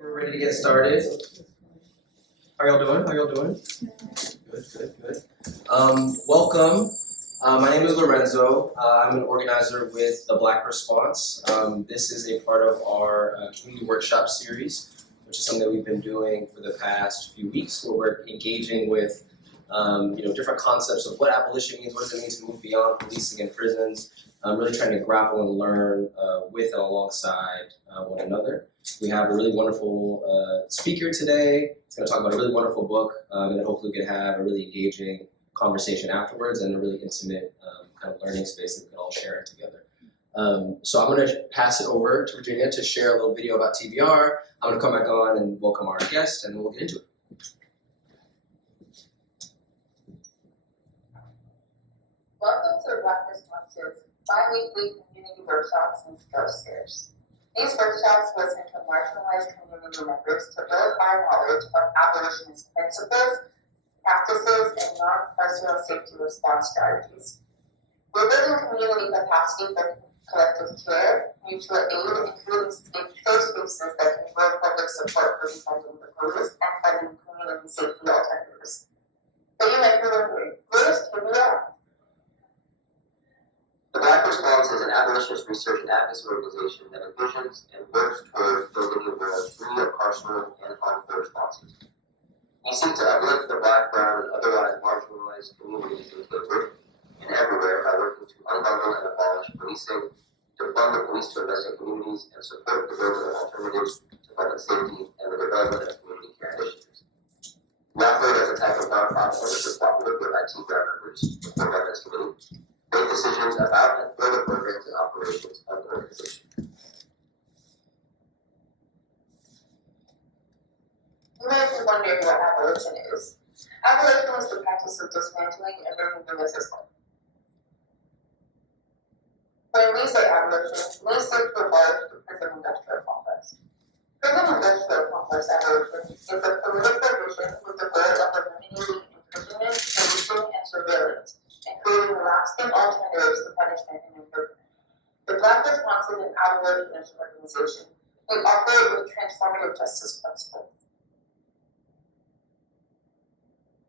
We're ready to get started. How y'all doing? Good. Welcome. My name is Lorenzo. I'm an organizer with the Black Response. This is a part of our community workshop series, which is something that we've been doing for the past few weeks, where we're engaging with different concepts of what abolition means, what does it mean to move beyond policing and prisons, really trying to grapple and learn with and alongside one another. We have a really wonderful speaker today. He's going to talk about a really wonderful book, and then hopefully we can have a really engaging conversation afterwards and a really intimate kind of learning space that we can all share it together. So I'm going to pass it over to Virginia to share a little video about TBR. I'm going to come back on and welcome our guest, and then we'll get into it. Welcome to the Black Response's bi-weekly community workshops and skills fairs. These workshops listen to marginalized community members to build our knowledge of abolitionist principles, practices, and non-carceral safety response strategies. We're building community capacity for collective care, mutual aid, and creating safe spaces that can grow public support for defending the police and funding community safety alternatives. So you might be wondering, where is TBR? The Black Response is an abolitionist research and advocacy organization that envisions and works toward building a world free of carceral and harmful responses. We seek to uplift the Black, brown, and otherwise marginalized communities in Cambridge and everywhere by working to unbundle and abolish policing, to fund the police to invest in communities, and support the building of alternatives to public safety and the development of community care initiatives. We operate as a type of nonprofit ownership cooperative with TBR members, the Core Governance Committee, make decisions about and for the programs and operations of the organization. You may be wondering what abolition is. Abolition is the practice of dismantling and removing a system. When we say abolition, we seek to abolish the prison industrial complex. Prison industrial complex abolition is a political vision with the goal of eliminating imprisonment, policing, and surveillance, and creating lasting alternatives to punishment and imprisonment. The Black Response is an abolitionist organization. We operate with transformative justice principles.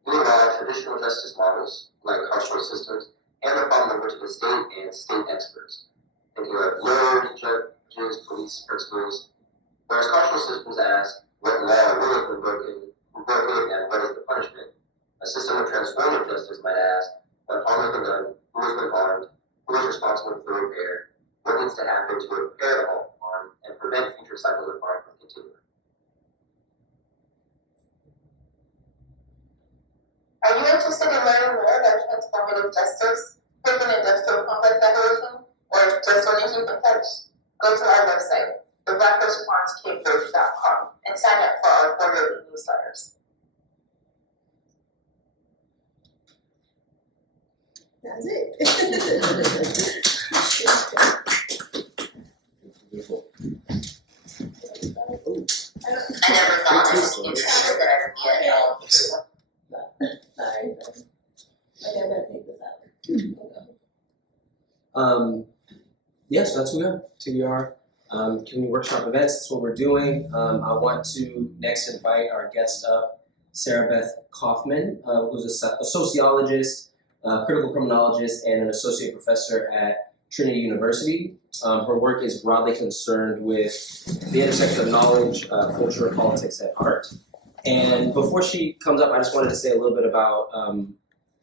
We involve traditional justice models, like carceral systems, and the problem over to the state and state experts. Thinking of lawyers, judges, police principals. Whereas carceral systems ask what law will have been broken, who broke it, and what is the punishment, a system of transformative justice might ask what harm has been done, who has been harmed, who is responsible for repair, what needs to happen to repair the harm, and prevent future cycles of harm from continuing. Are you interested in learning more about transformative justice, prison industrial complex abolition, or just want to keep in touch? Go to our website, theblackresponse.com, and sign up for our quarterly newsletters. That's it. Beautiful. I never thought it sounded that I would be at all. Sorry. Okay, I better take this out. Yes, that's what we are. TBR. Community workshop events, that's what we're doing. I want to next invite our guest up, Sarah Beth Kaufman, who's a sociologist, critical criminologist, and an associate professor at Trinity University. Her work is broadly concerned with the intersection of knowledge, culture, politics, and art. And before she comes up, I just wanted to say a little bit about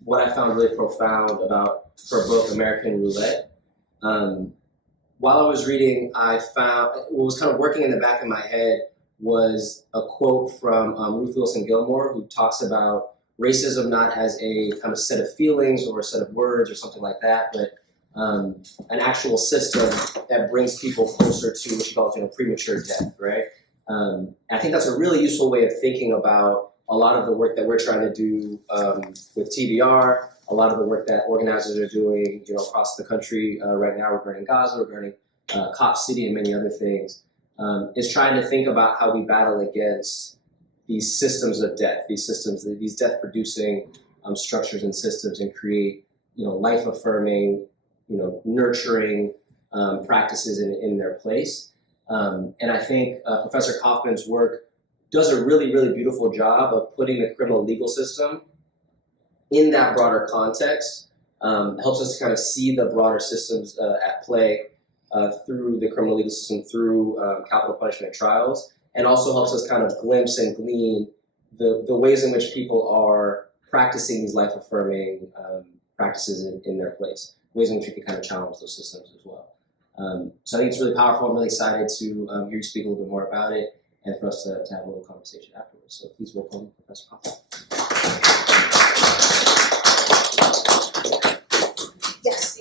what I found really profound about her book, American Roulette. While I was reading, I found what was kind of working in the back of my head was a quote from Ruth Wilson Gilmore, who talks about racism not as a kind of set of feelings or a set of words or something like that, but an actual system that brings people closer to what she calls, premature death, right? I think that's a really useful way of thinking about a lot of the work that we're trying to do with TBR, a lot of the work that organizers are doing, across the country right now regarding Gaza, regarding Cop City, and many other things, is trying to think about how we battle against these systems of death, these death-producing structures and systems, and create, life-affirming, nurturing practices in their place. And I think Professor Kaufman's work does a really, really beautiful job of putting the criminal legal system in that broader context, helps us to kind of see the broader systems at play through the criminal legal system, through capital punishment trials, and also helps us kind of glimpse and glean the ways in which people are practicing these life-affirming practices in their place, ways in which we can kind of challenge those systems as well. So I think it's really powerful. I'm really excited to hear you speak a little bit more about it and for us to have a little conversation afterwards. So please welcome Professor Kaufman. Yes.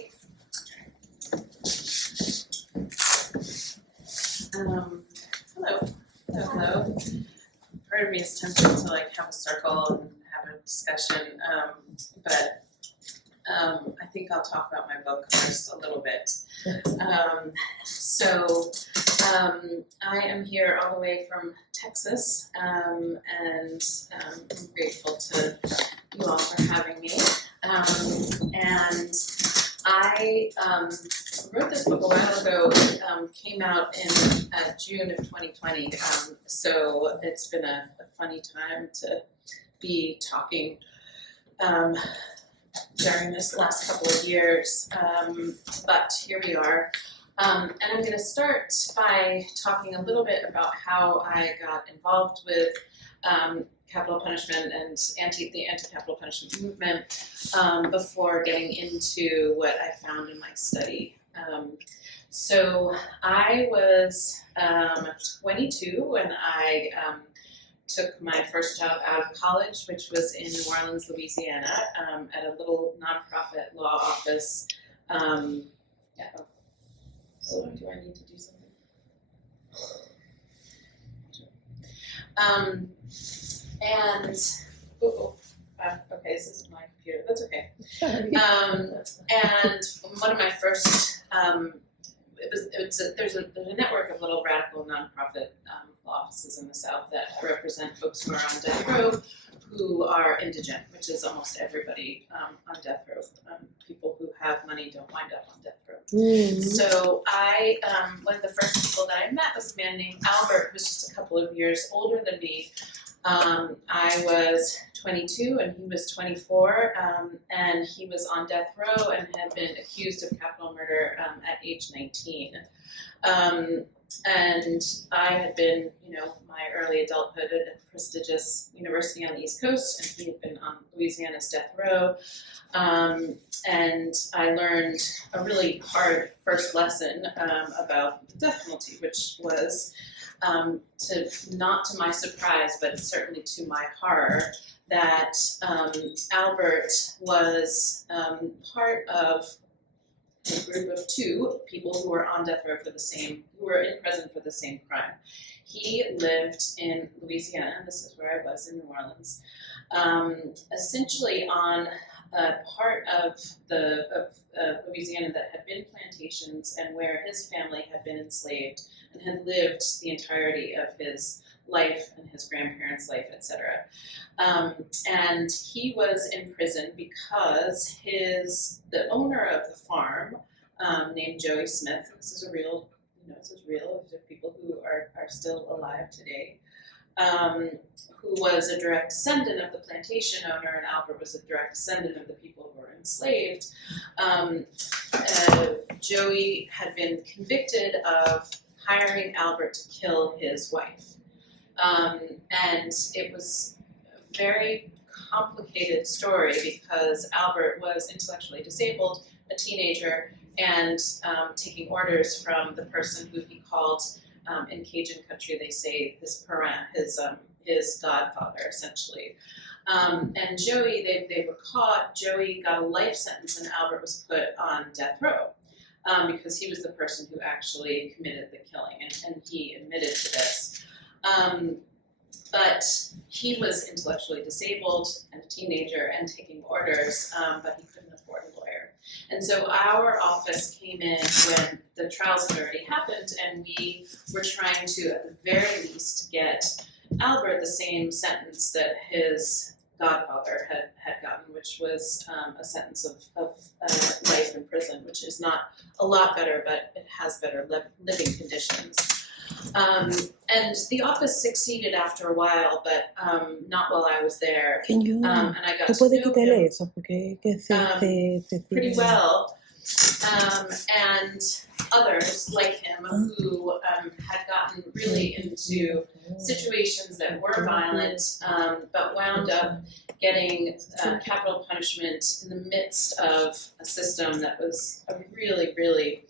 Hello. Part of me is tempted to like have a circle and have a discussion, but I think I'll talk about my book first a little bit. I am here all the way from Texas, and I'm grateful to you all for having me. And I wrote this book a while ago. It came out in June of 2020, so it's been a funny time to be talking during this last couple of years, but here we are. And I'm going to start by talking a little bit about how I got involved with capital punishment and the anti-capital punishment movement before getting into what I found in my study. So I was 22 when I took my first job out of college, which was in New Orleans, Louisiana, at a little nonprofit law office. So do I need to do something? Okay, this is my computer. That's okay. And one of my first, there's a network of little radical nonprofit law offices in the South that represent folks who are on death row, who are indigent, which is almost everybody on death row. People who have money don't wind up on death row. So one of the first people that I met was a man named Albert, who was just a couple of years older than me. I was 22 and he was 24, and he was on death row and had been accused of capital murder at age 19. And I had been, my early adulthood at a prestigious university on the East Coast, and he had been on Louisiana's death row. And I learned a really hard first lesson about the death penalty, which was, not to my surprise, but certainly to my horror, that Albert was part of a group of two people who were on death row who were in prison for the same crime. He lived in Louisiana, this is where I was in New Orleans, essentially on a part of Louisiana that had been plantations and where his family had been enslaved and had lived the entirety of his life and his grandparents' life, etc. And he was in prison because the owner of the farm, named Joey Smith, this is real, these are people who are still alive today, who was a direct descendant of the plantation owner, and Albert was a direct descendant of the people who were enslaved. Joey had been convicted of hiring Albert to kill his wife. And it was a very complicated story because Albert was intellectually disabled, a teenager, and taking orders from the person who he called, in Cajun country, they say his parent, his godfather, essentially. And Joey, they were caught. Joey got a life sentence, and Albert was put on death row because he was the person who actually committed the killing, and he admitted to this. But he was intellectually disabled and a teenager and taking orders, but he couldn't afford a lawyer. And so our office came in when the trials had already happened, and we were trying to, at the very least, get Albert the same sentence that his godfather had gotten, which was a sentence of life in prison, which is not a lot better, but it has better living conditions. And the office succeeded after a while, but not while I was there. Can you, And I got ¿tú to puedes know quitarle him eso? Porque que se pretty well. And others like him who had gotten really into situations that were violent, but wound up getting capital punishment in the midst of a system that was a really, really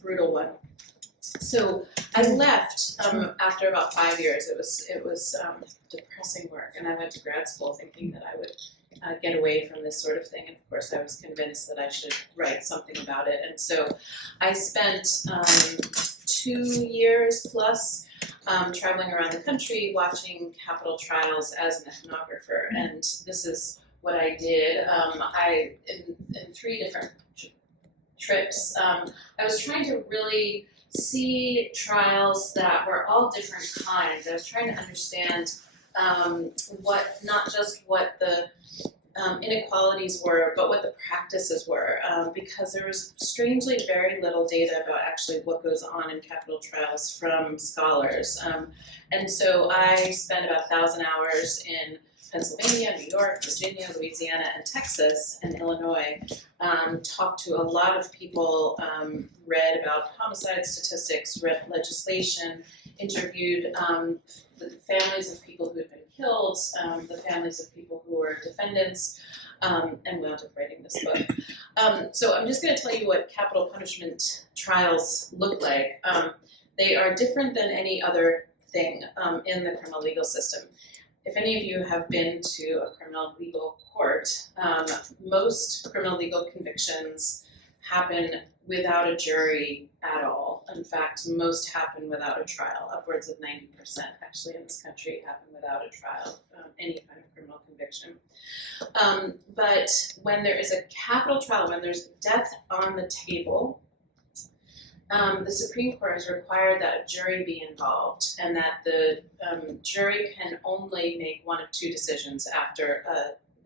brutal one. So I left after about 5 years. It was depressing work, and I went to grad school thinking that I would get away from this sort of thing. And of course, I was convinced that I should write something about it. And so I spent 2 years plus traveling around the country, watching capital trials as an ethnographer. And this is what I did. In 3 different trips, I was trying to really see trials that were all different kinds. I was trying to understand not just what the inequalities were, but what the practices were, because there was strangely very little data about actually what goes on in capital trials from scholars. And so I spent about 1,000 hours in Pennsylvania, New York, Virginia, Louisiana, and Texas, and Illinois. Talked to a lot of people, read about homicide statistics, read legislation, interviewed the families of people who had been killed, the families of people who were defendants, and wound up writing this book. So I'm just going to tell you what capital punishment trials look like. They are different than any other thing in the criminal legal system. If any of you have been to a criminal legal court, most criminal legal convictions happen without a jury at all. In fact, most happen without a trial. Upwards of 90% actually in this country happen without a trial, any kind of criminal conviction. But when there is a capital trial, when there's death on the table, the Supreme Court has required that a jury be involved, and that the jury can only make one of 2 decisions after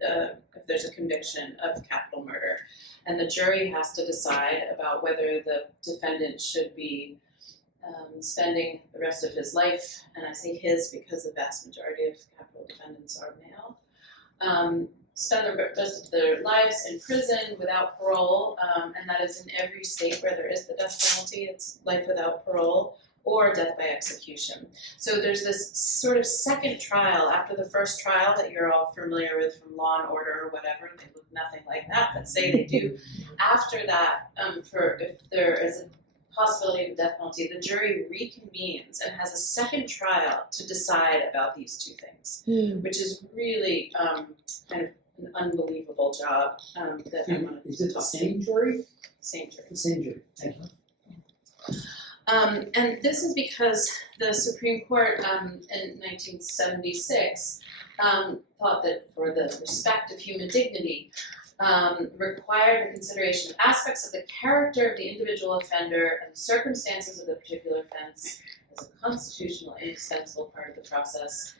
if there's a conviction of capital murder. And the jury has to decide about whether the defendant should be spending the rest of his life, and I say his because the vast majority of capital defendants are male, spend the rest of their lives in prison without parole, and that is in every state where there is the death penalty. It's life without parole, or death by execution. So there's this sort of second trial after the first trial that you're all familiar with from Law and Order or whatever. They look nothing like that, but say they do. After that, if there is a possibility of a death penalty, the jury reconvenes and has a second trial to decide about these 2 things, which is really kind of an unbelievable job that I wanted to Is it the talk same jury? Same jury. The same jury, thank you. And this is because the Supreme Court in 1976 thought that for the respect of human dignity required the consideration of aspects of the character of the individual offender and the circumstances of the particular offense as a constitutional indispensable part of the process.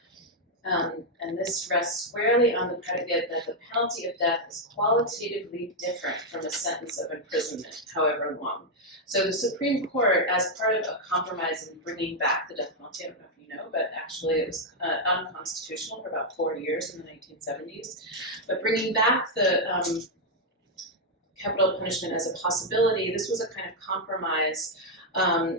And this rests squarely on the predicate that the penalty of death is qualitatively different from a sentence of imprisonment, however long. So the Supreme Court, as part of a compromise in bringing back the death penalty, I don't know if you know, but actually it was unconstitutional for about 4 years in the 1970s. But bringing back the capital punishment as a possibility, this was a kind of compromise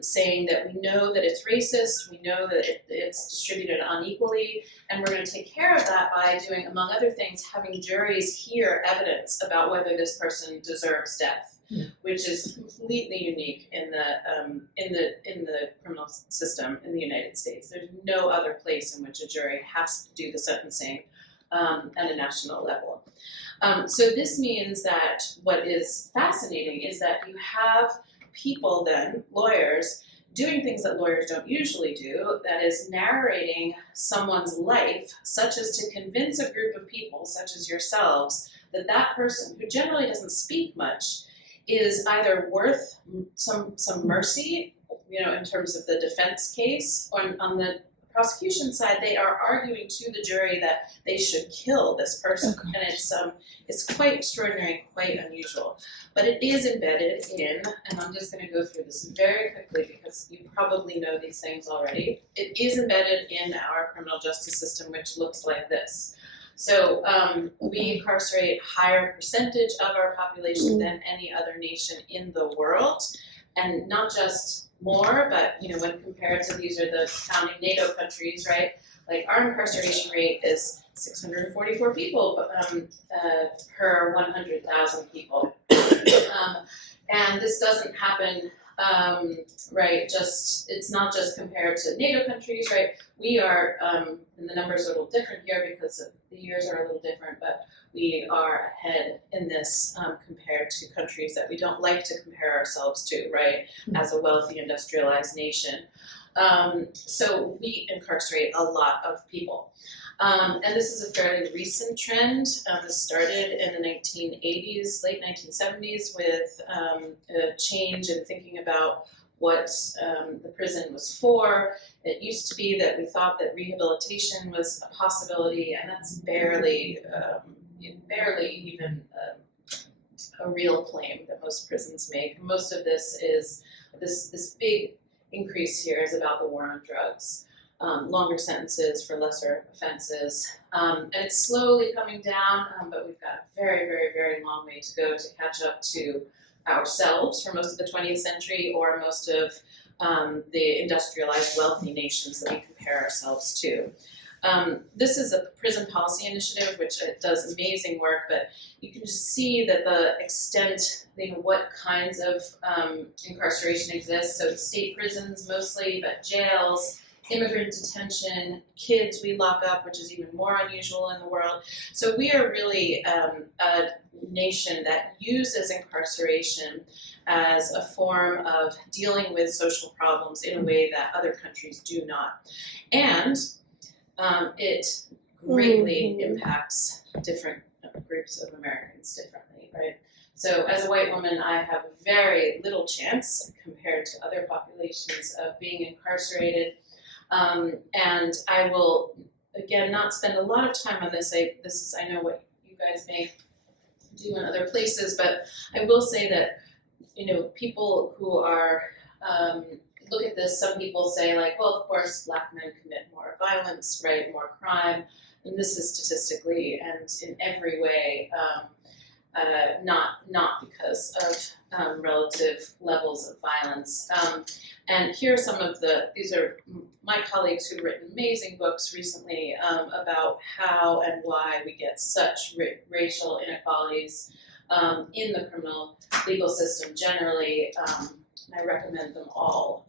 saying that we know that it's racist, we know that it's distributed unequally, and we're going to take care of that by doing, among other things, having juries hear evidence about whether this person deserves death, which is completely unique in the criminal system in the United States. There's no other place in which a jury has to do the sentencing at a national level. So this means that what is fascinating is that you have people then, lawyers, doing things that lawyers don't usually do, that is narrating someone's life, such as to convince a group of people, such as yourselves, that that person, who generally doesn't speak much, is either worth some mercy, in terms of the defense case, or on the prosecution side, they are arguing to the jury that they should kill this person, Okay. and it's quite extraordinary, quite unusual. But it is embedded in, and I'm just going to go through this very quickly because you probably know these things already. It is embedded in our criminal justice system, which looks like this. So we incarcerate higher percentage of our population than any other nation in the world, and not just more, but when compared to, these are the founding NATO countries, right? Like our incarceration rate is 644 people per 100,000 people, and this doesn't happen. Right, it's not just compared to NATO countries, right? We are, and the numbers are a little different here because the years are a little different, but we are ahead in this compared to countries that we don't like to compare ourselves to, right? As a wealthy industrialized nation. So we incarcerate a lot of people. And this is a fairly recent trend. This started in the 1980s, late 1970s, with a change in thinking about what the prison was for. It used to be that we thought that rehabilitation was a possibility, and that's barely even a real claim that most prisons make. Most of this is, this big increase here is about the war on drugs. Longer sentences for lesser offenses, and it's slowly coming down, but we've got a very, very, very long way to go to catch up to ourselves for most of the 20th century or most of the industrialized wealthy nations that we compare ourselves to. This is a prison policy initiative which does amazing work, but you can just see that the extent, what kinds of incarceration exists. So state prisons mostly, but jails, immigrant detention, kids we lock up, which is even more unusual in the world. So we are really a nation that uses incarceration as a form of dealing with social problems in a way that other countries do not. And it greatly impacts different groups of Americans differently, right? So as a white woman, I have very little chance compared to other populations of being incarcerated. And I will, again, not spend a lot of time on this. I know what you guys may do in other places, but I will say that, people who are, look at this, some people say like, well, of course, Black men commit more violence, right, more crime, and this is statistically and in every way not because of relative levels of violence. And here are some of these are my colleagues who've written amazing books recently about how and why we get such racial inequalities in the criminal legal system generally. I recommend them all,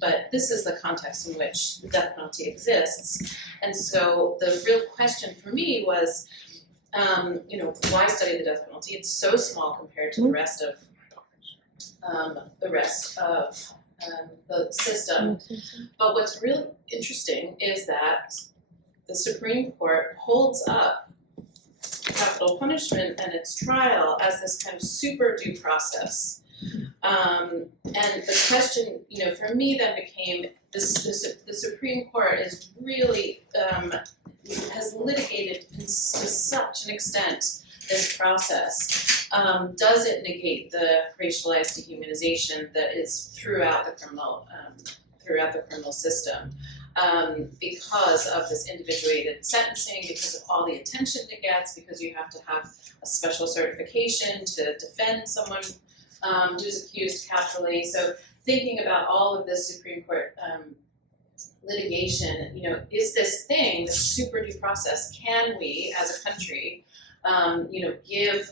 but this is the context in which the death penalty exists. And so the real question for me was, why study the death penalty? It's so small compared to the rest of the system. But what's really interesting is that the Supreme Court holds up capital punishment and its trial as this kind of super due process. And the question, for me then became, the Supreme Court is really, has litigated to such an extent this process. Does it negate the racialized dehumanization that is throughout the criminal system? Because of this individuated sentencing, because of all the attention it gets, because you have to have a special certification to defend someone who's accused capitally. So thinking about all of this Supreme Court litigation, is this thing, this super due process, can we as a country, give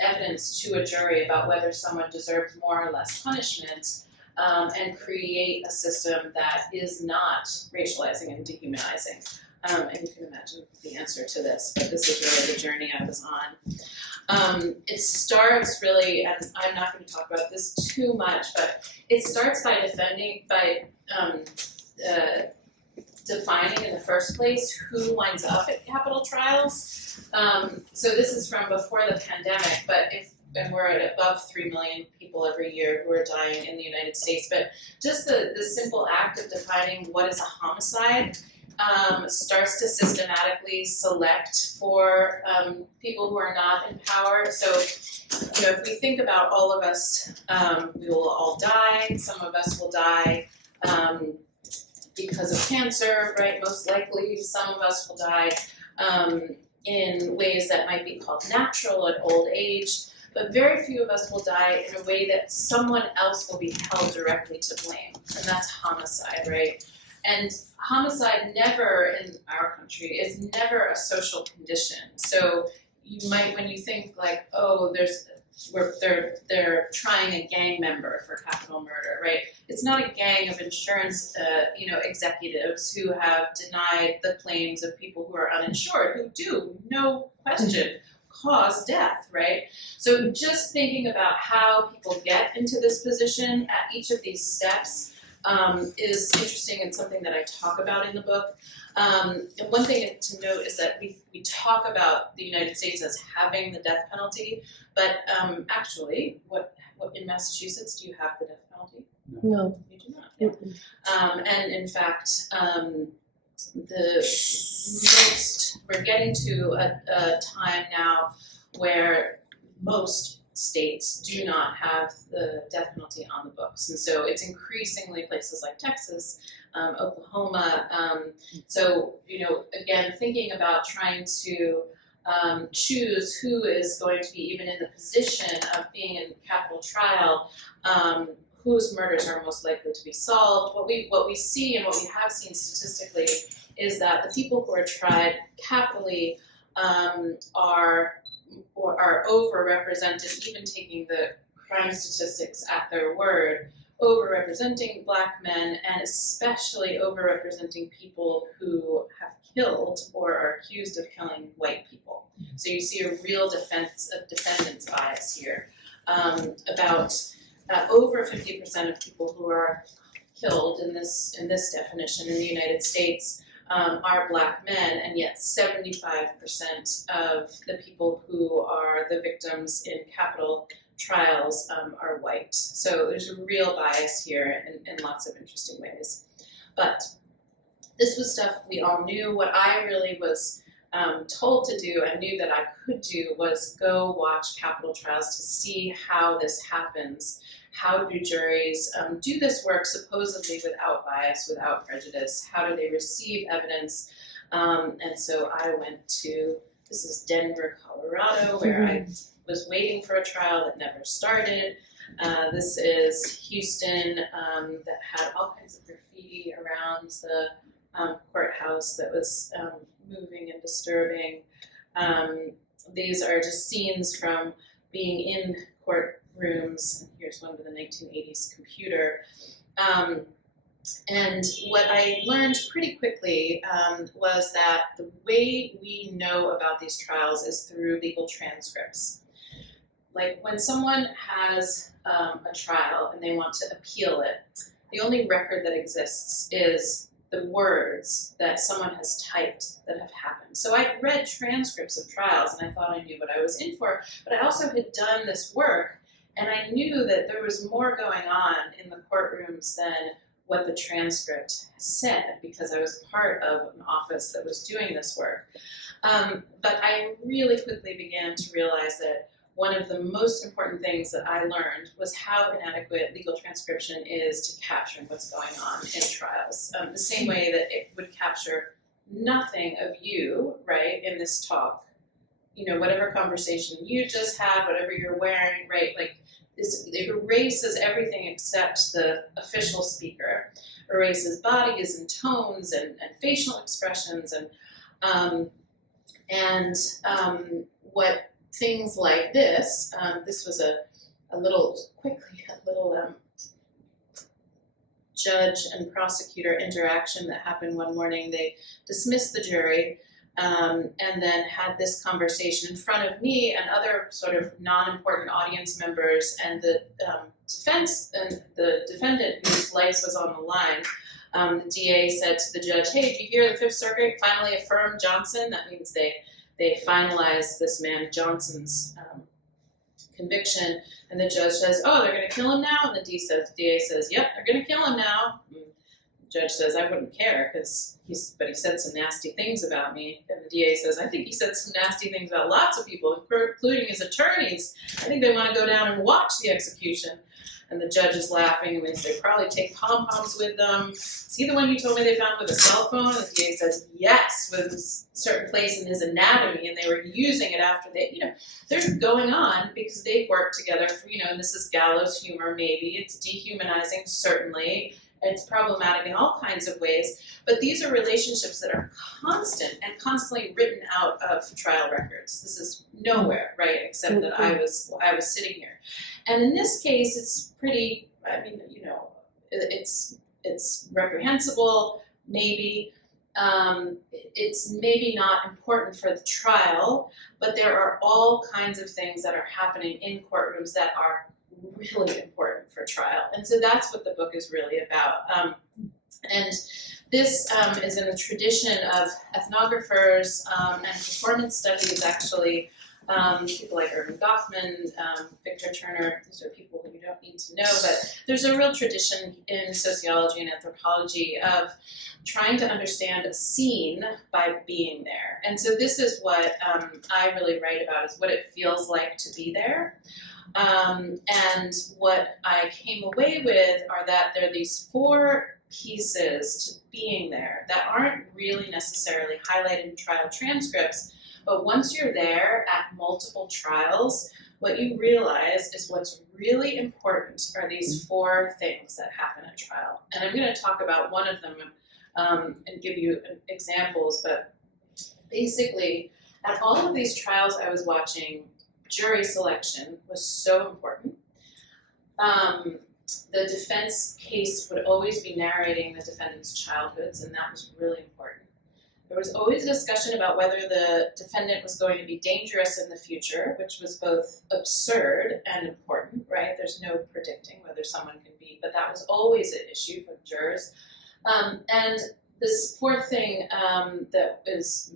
evidence to a jury about whether someone deserves more or less punishment, and create a system that is not racializing and dehumanizing? And you can imagine the answer to this, but this is really the journey I was on. It starts really, and I'm not going to talk about this too much, but it starts by defining in the first place who winds up at capital trials. So this is from before the pandemic, but and we're at above 3 million people every year who are dying in the United States. But just the simple act of defining what is a homicide starts to systematically select for people who are not in power. So, if we think about all of us, we will all die. Some of us will die because of cancer, right? Most likely, some of us will die in ways that might be called natural at old age. But very few of us will die in a way that someone else will be held directly to blame, and that's homicide, right? And homicide never in our country is never a social condition. So you might, when you think like, oh, they're trying a gang member for capital murder, right? It's not a gang of insurance, executives who have denied the claims of people who are uninsured, who do, no question, cause death, right? So just thinking about how people get into this position at each of these steps is interesting and something that I talk about in the book. And one thing to note is that we talk about the United States as having the death penalty, but actually, what in Massachusetts do you have the death penalty? No. You do not. Yeah. And in fact, we're getting to a time now where most states do not have the death penalty on the books, and so it's increasingly places like Texas, Oklahoma. So again, thinking about trying to choose who is going to be even in the position of being in capital trial, whose murders are most likely to be solved. What we see and what we have seen statistically is that the people who are tried capitally are overrepresented, even taking the crime statistics at their word, overrepresenting Black men, and especially overrepresenting people who have killed or are accused of killing white people. So you see a real defendant's bias here. About over 50% of people who are killed in this definition in the United States are Black men, and yet 75% of the people who are the victims in capital trials are white. So there's a real bias here in lots of interesting ways. But this was stuff we all knew. What I really was told to do and knew that I could do was go watch capital trials to see how this happens. How do juries do this work supposedly without bias, without prejudice? How do they receive evidence? And so I went to, this is Denver, Colorado, where I was waiting for a trial that never started. This is Houston, that had all kinds of graffiti around the courthouse that was moving and disturbing. These are just scenes from being in courtrooms. Here's one with a 1980s computer. And what I learned pretty quickly was that the way we know about these trials is through legal transcripts. Like when someone has a trial and they want to appeal it, the only record that exists is the words that someone has typed that have happened. So I read transcripts of trials and I thought I knew what I was in for, but I also had done this work and I knew that there was more going on in the courtrooms than what the transcript said, because I was part of an office that was doing this work. But I really quickly began to realize that one of the most important things that I learned was how inadequate legal transcription is to capture what's going on in trials. The same way that it would capture nothing of you, right, in this talk. Whatever conversation you just had, whatever you're wearing, right, like it erases everything except the official speaker. Erases bodies and tones and facial expressions and what things like this. This was a little judge and prosecutor interaction that happened one morning. They dismissed the jury and then had this conversation in front of me and other sort of non-important audience members, and the defense and the defendant whose life was on the line. The DA said to the judge, "Hey, did you hear the Fifth Circuit finally affirmed Johnson?" That means they finalized this man Johnson's conviction, and the judge says, oh, they're gonna kill him now, and the DA says, yep, they're gonna kill him now. And the judge says, I wouldn't care, but he said some nasty things about me. And the DA says, I think he said some nasty things about lots of people, including his attorneys. I think they wanna go down and watch the execution. And the judge is laughing, and they say, probably take pom-poms with them. Is he the one you told me they found with a cell phone? And the DA says, yes, with a certain place in his anatomy, and they were using it after they, they're going on because they've worked together for, and this is gallows humor maybe, it's dehumanizing certainly, it's problematic in all kinds of ways, but these are relationships that are constant and constantly written out of trial records. This is nowhere, right, except that I was sitting here. And in this case, it's pretty, it's reprehensible, maybe. It's maybe not important for the trial, but there are all kinds of things that are happening in courtrooms that are really important for trial. And so that's what the book is really about. And this is in a tradition of ethnographers and performance studies, actually. People like Kaufman, Victor Turner, these are people who you don't need to know, but there's a real tradition in sociology and anthropology of trying to understand a scene by being there. And so this is what I really write about, is what it feels like to be there. And what I came away with are that there are these 4 pieces to being there that aren't really necessarily highlighted in trial transcripts, but once you're there at multiple trials, what you realize is what's really important are these 4 things that happen at trial. And I'm going to talk about one of them and give you examples, but basically at all of these trials I was watching, jury selection was so important. The defense case would always be narrating the defendant's childhoods, and that was really important. There was always a discussion about whether the defendant was going to be dangerous in the future, which was both absurd and important, right? There's no predicting whether someone can be, but that was always an issue for jurors. And this 4th thing that is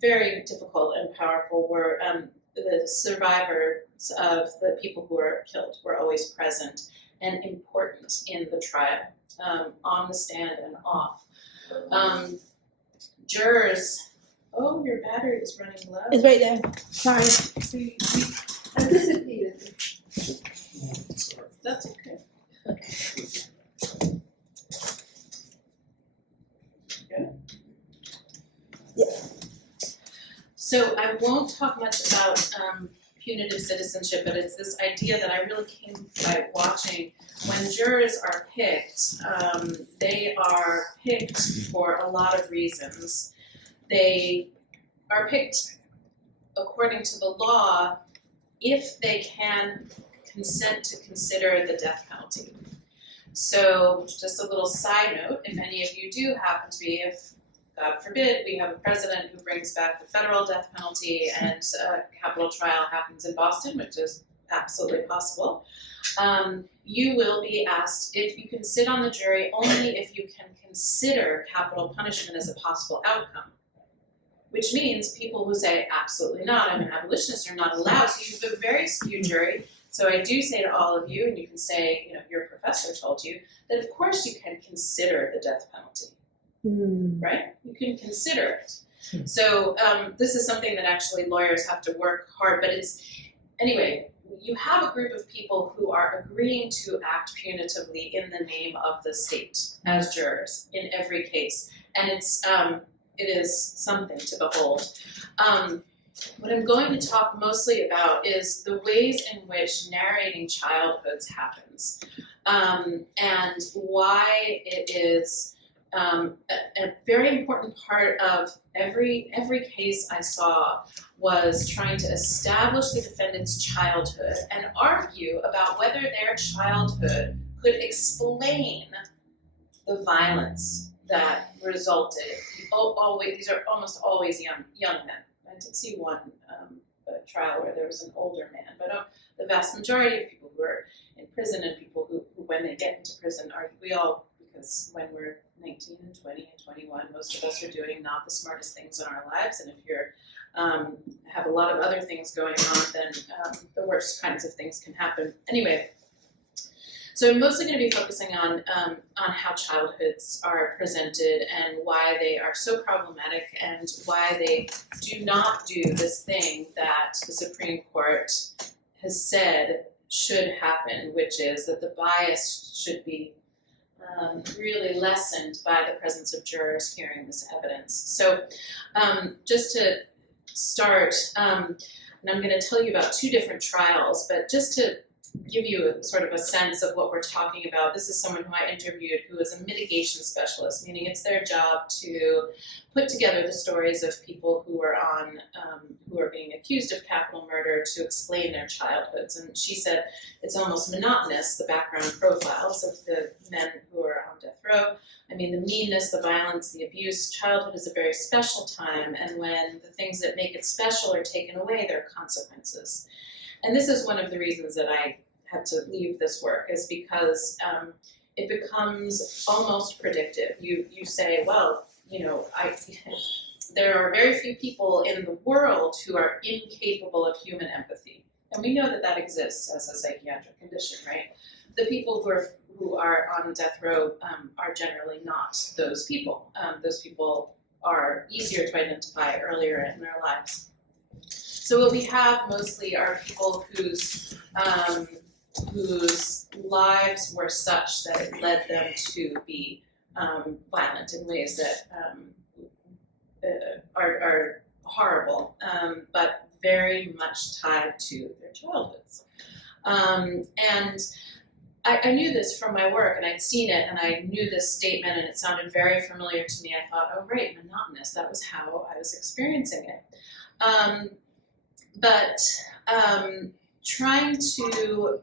very difficult and powerful were the survivors of the people who were killed were always present and important in the trial, on the stand and off. Jurors, oh, your battery is running low. It's right there. Sorry. We anticipated. That's okay. Good. Yeah. So I won't talk much about punitive citizenship, but it's this idea that I really came by watching. When jurors are picked, they are picked for a lot of reasons. They are picked according to the law if they can consent to consider the death penalty. So just a little side note, if any of you do happen to be, if God forbid, we have a president who brings back the federal death penalty and a capital trial happens in Boston, which is absolutely possible, you will be asked if you can sit on the jury only if you can consider capital punishment as a possible outcome. Which means people who say, absolutely not, I'm an abolitionist, are not allowed. So you have a very skewed jury. So I do say to all of you, and you can say, your professor told you, that of course you can consider the death penalty. Right? You can consider it. So this is something that actually lawyers have to work hard, but anyway, you have a group of people who are agreeing to act punitively in the name of the state as jurors in every case. And it is something to behold. What I'm going to talk mostly about is the ways in which narrating childhoods happens, and why it is a very important part of every case I saw was trying to establish the defendant's childhood and argue about whether their childhood could explain the violence that resulted. These are almost always young men. I did see one trial where there was an older man, but the vast majority of people who are in prison and people who when they get into prison because when we're 19 and 20 and 21, most of us are doing not the smartest things in our lives, and if you're have a lot of other things going on, then the worst kinds of things can happen. Anyway, so I'm mostly going to be focusing on how childhoods are presented and why they are so problematic and why they do not do this thing that the Supreme Court has said should happen, which is that the bias should be really lessened by the presence of jurors hearing this evidence. So just to start, and I'm going to tell you about two different trials, but just to give you a sort of a sense of what we're talking about, this is someone who I interviewed who is a mitigation specialist, meaning it's their job to put together the stories of people who are who are being accused of capital murder to explain their childhoods. And she said it's almost monotonous, the background profiles of the men who are on death row. I mean, the meanness, the violence, the abuse. Childhood is a very special time, and when the things that make it special are taken away, there are consequences. And this is one of the reasons that I had to leave this work, is because it becomes almost predictive. You say, well, you know, there are very few people in the world who are incapable of human empathy. And we know that that exists as a psychiatric condition, right? The people who are on death row are generally not those people. Those people are easier to identify earlier in their lives. So what we have mostly are people whose lives were such that it led them to be violent in ways that are horrible, but very much tied to their childhoods. And I knew this from my work, and I'd seen it, and I knew this statement, and it sounded very familiar to me. I thought, oh, right, monotonous. That was how I was experiencing it. But trying to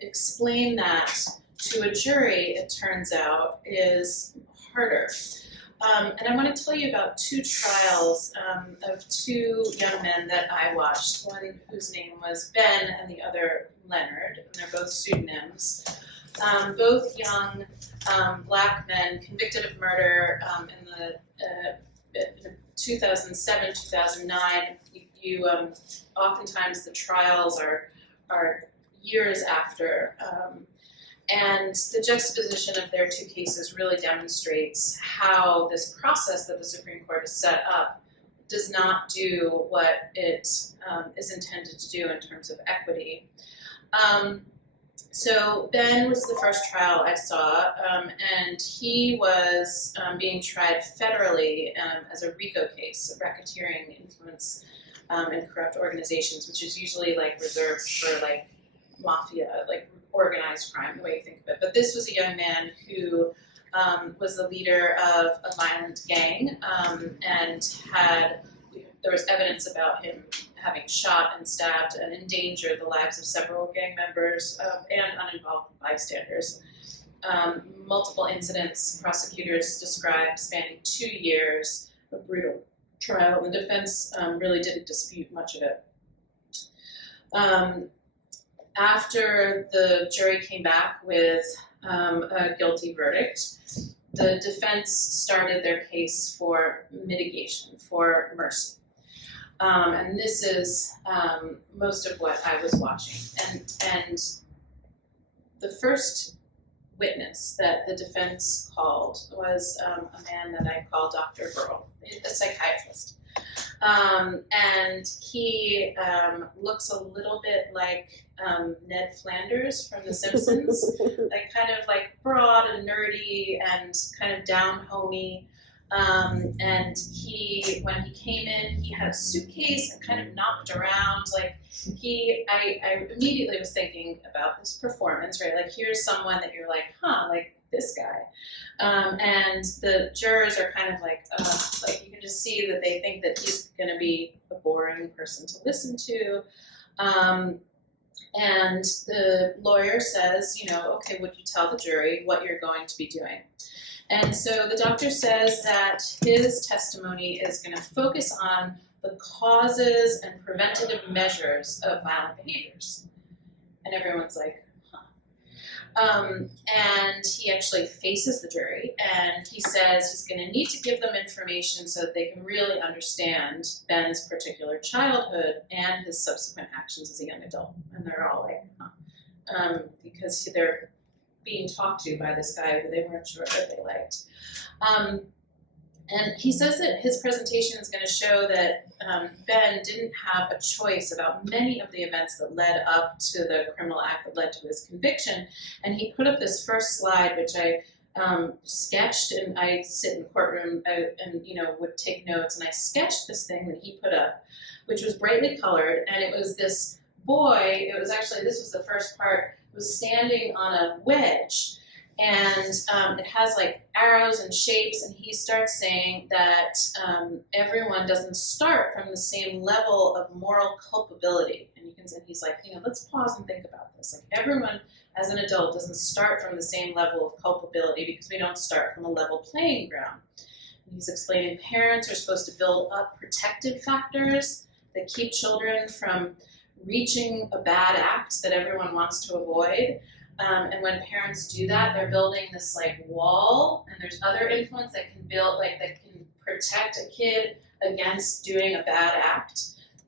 explain that to a jury, it turns out, is harder. And I want to tell you about two trials of two young men that I watched, one whose name was Ben and the other Leonard, and they're both pseudonyms. Both young black men convicted of murder in the 2007, 2009. Oftentimes the trials are years after, and the juxtaposition of their two cases really demonstrates how this process that the Supreme Court has set up does not do what it is intended to do in terms of equity. So Ben was the first trial I saw, and he was being tried federally as a RICO case, racketeering, influence, and corrupt organizations, which is usually like reserved for like mafia, like organized crime, the way you think of it. But this was a young man who was the leader of a violent gang, and there was evidence about him having shot and stabbed and endangered the lives of several gang members and uninvolved bystanders. Multiple incidents prosecutors described spanning 2 years of brutal trial. The defense really didn't dispute much of it. After the jury came back with a guilty verdict, the defense started their case for mitigation, for mercy. And this is most of what I was watching. And the first witness that the defense called was a man that I call Dr. Burl, a psychiatrist. And he looks a little bit like Ned Flanders from The Simpsons, like kind of like broad and nerdy and kind of down-homey. And when he came in, he had a suitcase and kind of knocked around. Like I immediately was thinking about this performance, right? Like here's someone that you're like, huh, like this guy. And the jurors are kind of like you can just see that they think that he's going to be a boring person to listen to. And the lawyer says, you know, okay, would you tell the jury what you're going to be doing? And so the doctor says that his testimony is going to focus on the causes and preventative measures of violent behaviors. And everyone's like, huh. And he actually faces the jury, and he says he's going to need to give them information so that they can really understand Ben's particular childhood and his subsequent actions as a young adult. And they're all like, huh. Because they're being talked to by this guy who they weren't sure that they liked. And he says that his presentation is going to show that Ben didn't have a choice about many of the events that led up to the criminal act that led to his conviction. And he put up this first slide, which I sketched, and I sit in the courtroom and would take notes, and I sketched this thing that he put up, which was brightly colored, and it was this boy. It was actually, this was the first part, was standing on a wedge. And it has like arrows and shapes, and he starts saying that everyone doesn't start from the same level of moral culpability. And he's like, let's pause and think about this. Like, everyone as an adult doesn't start from the same level of culpability because we don't start from a level playing ground. And he's explaining parents are supposed to build up protective factors that keep children from reaching a bad act that everyone wants to avoid. And when parents do that, they're building this like wall, and there's other influence that can protect a kid against doing a bad act.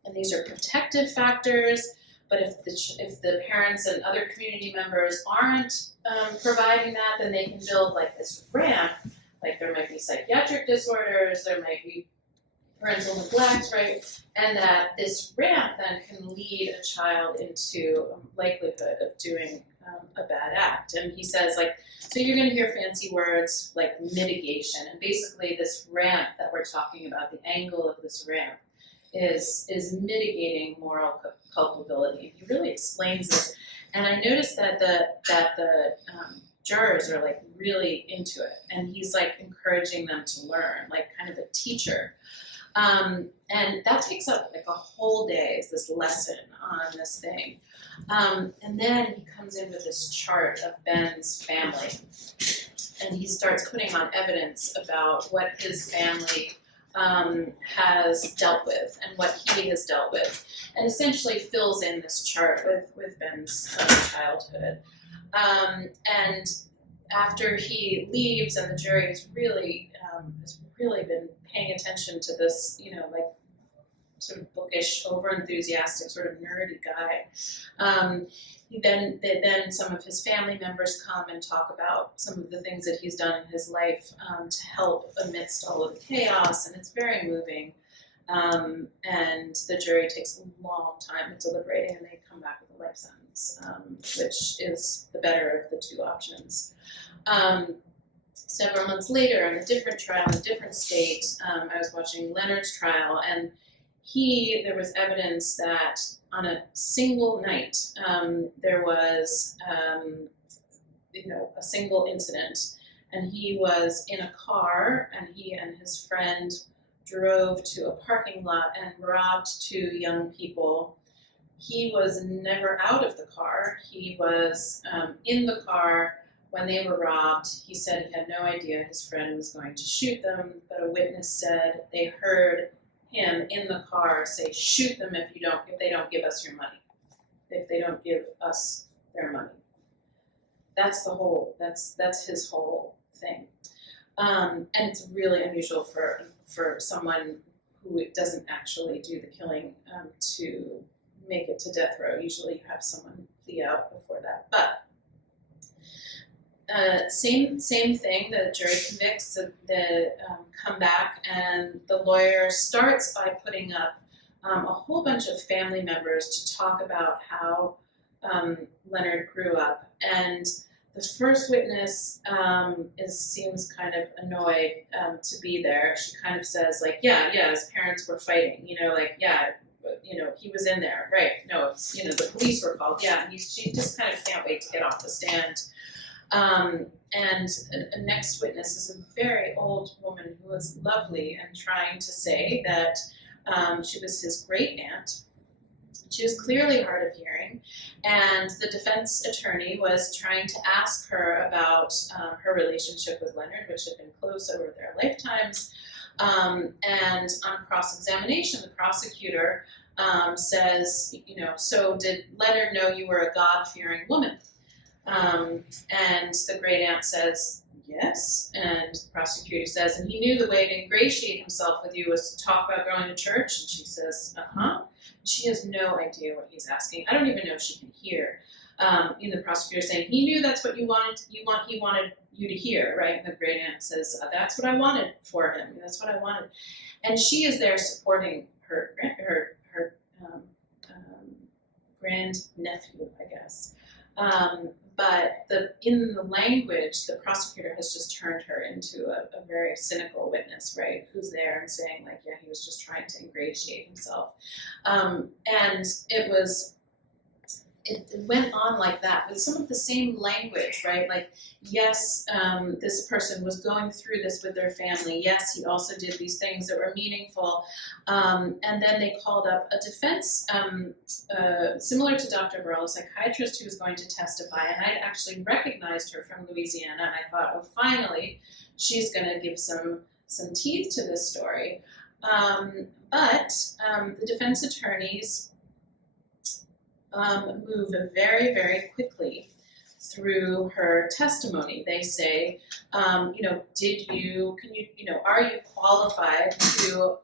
And these are protective factors. But if the parents and other community members aren't providing that, then they can build like this ramp. Like, there might be psychiatric disorders, there might be parental neglect, right? And that this ramp then can lead a child into likelihood of doing a bad act. And he says, so you're going to hear fancy words like mitigation, and basically this ramp that we're talking about, the angle of this ramp, is mitigating moral culpability. He really explains this, and I noticed that the jurors are like really into it, and he's like encouraging them to learn, like kind of a teacher. And that takes up like a whole day, is this lesson on this thing. And then he comes in with this chart of Ben's family, and he starts putting on evidence about what his family has dealt with and what he has dealt with, and essentially fills in this chart with Ben's childhood. And after he leaves, and the jury has really been paying attention to this, sort of bookish, over-enthusiastic, sort of nerdy guy. Then some of his family members come and talk about some of the things that he's done in his life to help amidst all of the chaos, and it's very moving. And the jury takes a long time deliberating, and they come back with a life sentence, which is the better of the two options. Several months later, in a different trial in a different state, I was watching Leonard's trial, and there was evidence that on a single night, there was, a single incident, and he was in a car, and he and his friend drove to a parking lot and robbed two young people. He was never out of the car. He was in the car when they were robbed. He said he had no idea his friend was going to shoot them, but a witness said they heard him in the car say, "Shoot them if they don't give us your money. If they don't give us their money." That's his whole thing. And it's really unusual for someone who doesn't actually do the killing to make it to death row. Usually you have someone plea out before that. But same thing, the jury convicts, they come back, and the lawyer starts by putting up a whole bunch of family members to talk about how Leonard grew up. And the first witness seems kind of annoyed to be there. She kind of says, his parents were fighting, he was in there, right? No, the police were called, and she just kind of can't wait to get off the stand. And a next witness is a very old woman who was lovely and trying to say that she was his great aunt. She was clearly hard of hearing, and the defense attorney was trying to ask her about her relationship with Leonard, which had been close over their lifetimes. And on cross-examination, the prosecutor says, so did Leonard know you were a God-fearing woman? And the great aunt says, yes, and the prosecutor says, and he knew the way to ingratiate himself with you was to talk about going to church, and she says, uh-huh. She has no idea what he's asking. I don't even know if she can hear. The prosecutor saying, he knew that's what he wanted you to hear, right? And the great aunt says, that's what I wanted for him, that's what I wanted. And she is there supporting her grand nephew, I guess. But in the language, the prosecutor has just turned her into a very cynical witness, right? Who's there and saying like, yeah, he was just trying to ingratiate himself. And it went on like that with some of the same language, right? Like, yes, this person was going through this with their family. Yes, he also did these things that were meaningful. And then they called up a defense, similar to Dr. Burrell, a psychiatrist who was going to testify. And I'd actually recognized her from Louisiana. And I thought, oh, finally, she's going to give some teeth to this story. But the defense attorneys move very, very quickly through her testimony. They say, are you qualified to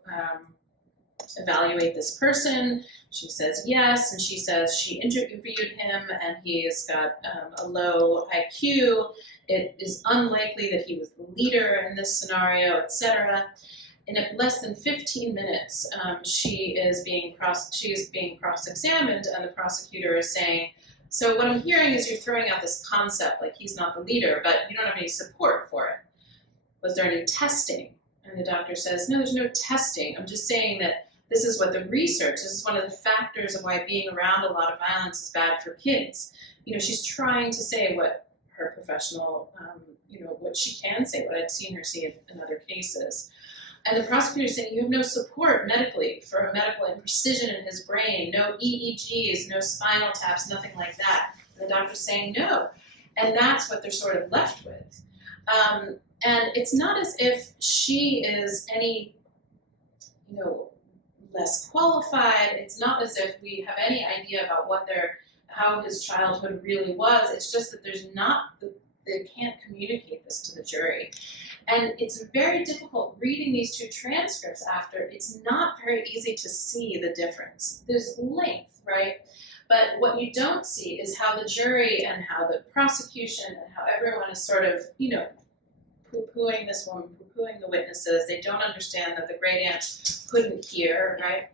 evaluate this person? She says yes, and she says she interviewed him and he's got a low IQ. It is unlikely that he was the leader in this scenario, etc. In less than 15 minutes, she is being cross-examined, and the prosecutor is saying, so what I'm hearing is you're throwing out this concept like he's not the leader, but you don't have any support for it. Was there any testing? And the doctor says, no, there's no testing. I'm just saying that this is what the research, this is one of the factors of why being around a lot of violence is bad for kids. She's trying to say what her professional, what she can say, what I'd seen her see in other cases. And the prosecutor is saying, you have no support medically for a medical imprecision in his brain, no EEGs, no spinal taps, nothing like that. And the doctor's saying no. And that's what they're sort of left with. And it's not as if she is any, less qualified. It's not as if we have any idea about how his childhood really was. It's just that they can't communicate this to the jury. And it's very difficult reading these two transcripts after. It's not very easy to see the difference. There's length, right? But what you don't see is how the jury and how the prosecution and how everyone is sort of, poo-pooing this woman, poo-pooing the witnesses. They don't understand that the great aunt couldn't hear, right?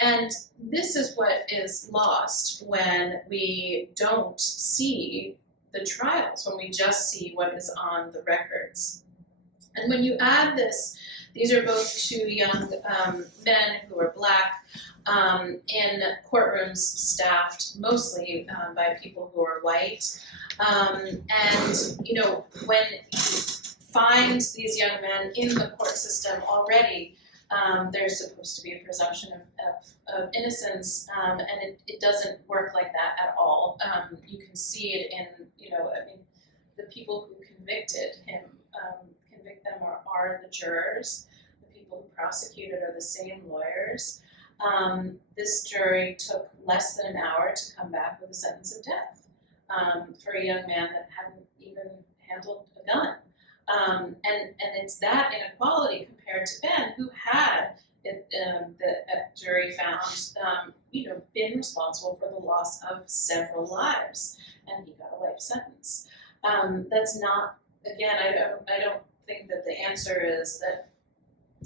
And this is what is lost when we don't see the trials, when we just see what is on the records. And when you add this, these are both two young men who are Black in courtrooms staffed mostly by people who are white. And, when you find these young men in the court system already, there's supposed to be a presumption of innocence, and it doesn't work like that at all. You can see it in, the people who convict them are the jurors. The people who prosecuted are the same lawyers. This jury took less than an hour to come back with a sentence of death for a young man that hadn't even handled a gun. And it's that inequality compared to Ben, who had, the jury found, been responsible for the loss of several lives, and he got a life sentence. That's not, again, I don't think that the answer is that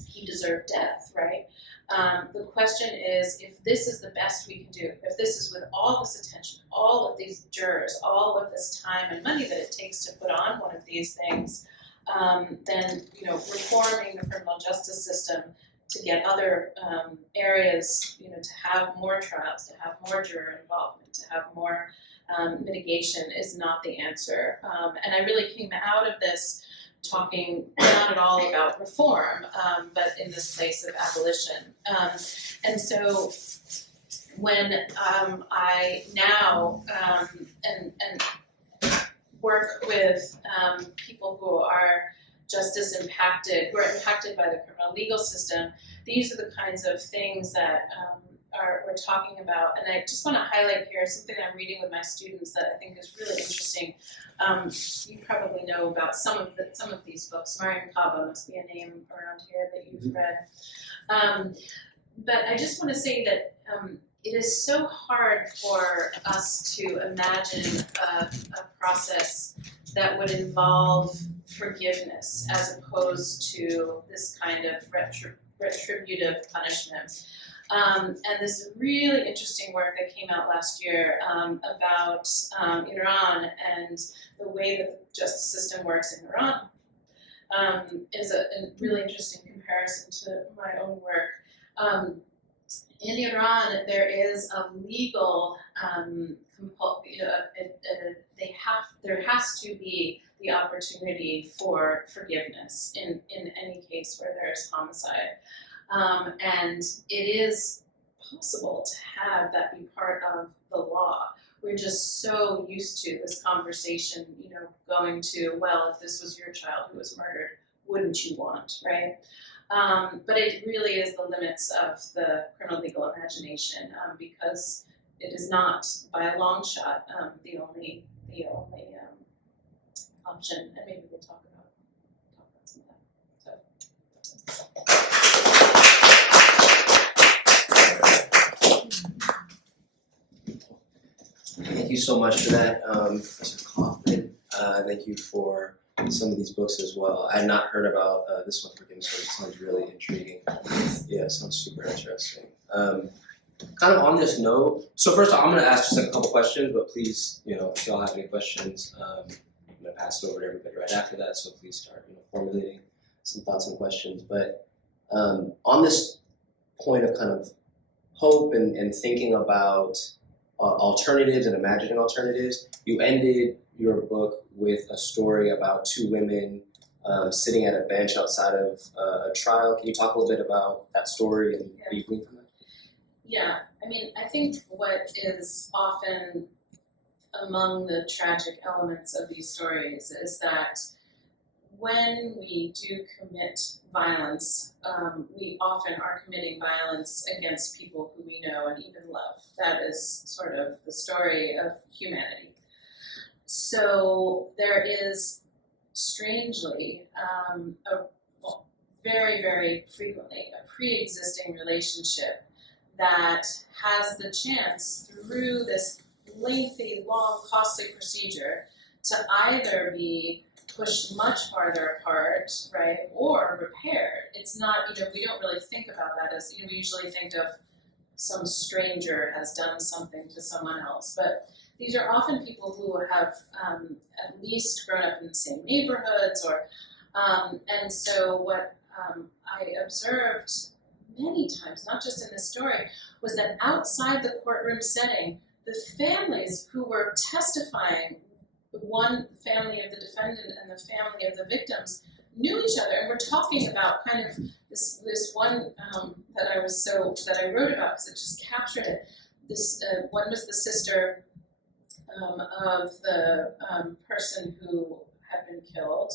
he deserved death, right? The question is, if this is the best we can do, if this is with all this attention, all of these jurors, all of this time and money that it takes to put on one of these things, then reforming the criminal justice system to get other areas, to have more trials, to have more juror involvement, to have more mitigation is not the answer. And I really came out of this talking not at all about reform, but in this place of abolition. And so when I now and work with people who are justice impacted, who are impacted by the criminal legal system, these are the kinds of things that we're talking about, and I just want to highlight here something I'm reading with my students that I think is really interesting. You probably know about some of these books. Mariam Kaba must be a name around here that you've read. But I just want to say that it is so hard for us to imagine a process that would involve forgiveness as opposed to this kind of retributive punishment. And this really interesting work that came out last year about Iran and the way that the justice system works in Iran is a really interesting comparison to my own work. In Iran, there is a legal there has to be the opportunity for forgiveness in any case where there's homicide. And it is possible to have that be part of the law. We're just so used to this conversation, going to, well, if this was your child who was murdered, wouldn't you want, right? But it really is the limits of the criminal legal imagination because it is not, by a long shot, the only option, and maybe we'll talk about some of that. Thank you so much for that, Professor Kaufman. Thank you for some of these books as well. I had not heard about this one, Forgiveness, so it sounds really intriguing. Yeah, it sounds super interesting. Kind of on this note, so first I'm going to ask just a couple questions, but please, if y'all have any questions, I'm going to pass it over to everybody right after that, so please start, formulating some thoughts and questions. But on this point of kind of hope and thinking about alternatives and imagining alternatives, you ended your book with a story about two women sitting at a bench outside of a trial. Can you talk a little bit about that story and what you gleaned from it? Yeah, I think what is often among the tragic elements of these stories is that when we do commit violence, we often are committing violence against people who we know and even love. That is sort of the story of humanity. So there is, strangely, very, very frequently, a pre-existing relationship that has the chance, through this lengthy, long, costly procedure, to either be pushed much farther apart, right, or repaired. It's not, we don't really think about that as, we usually think of some stranger has done something to someone else, but these are often people who have at least grown up in the same neighborhoods, or and so what I observed many times, not just in this story, was that outside the courtroom setting, the families who were testifying, one family of the defendant and the family of the victims, knew each other and were talking about kind of this one that I wrote about because it just captured it. This one was the sister of the person who had been killed,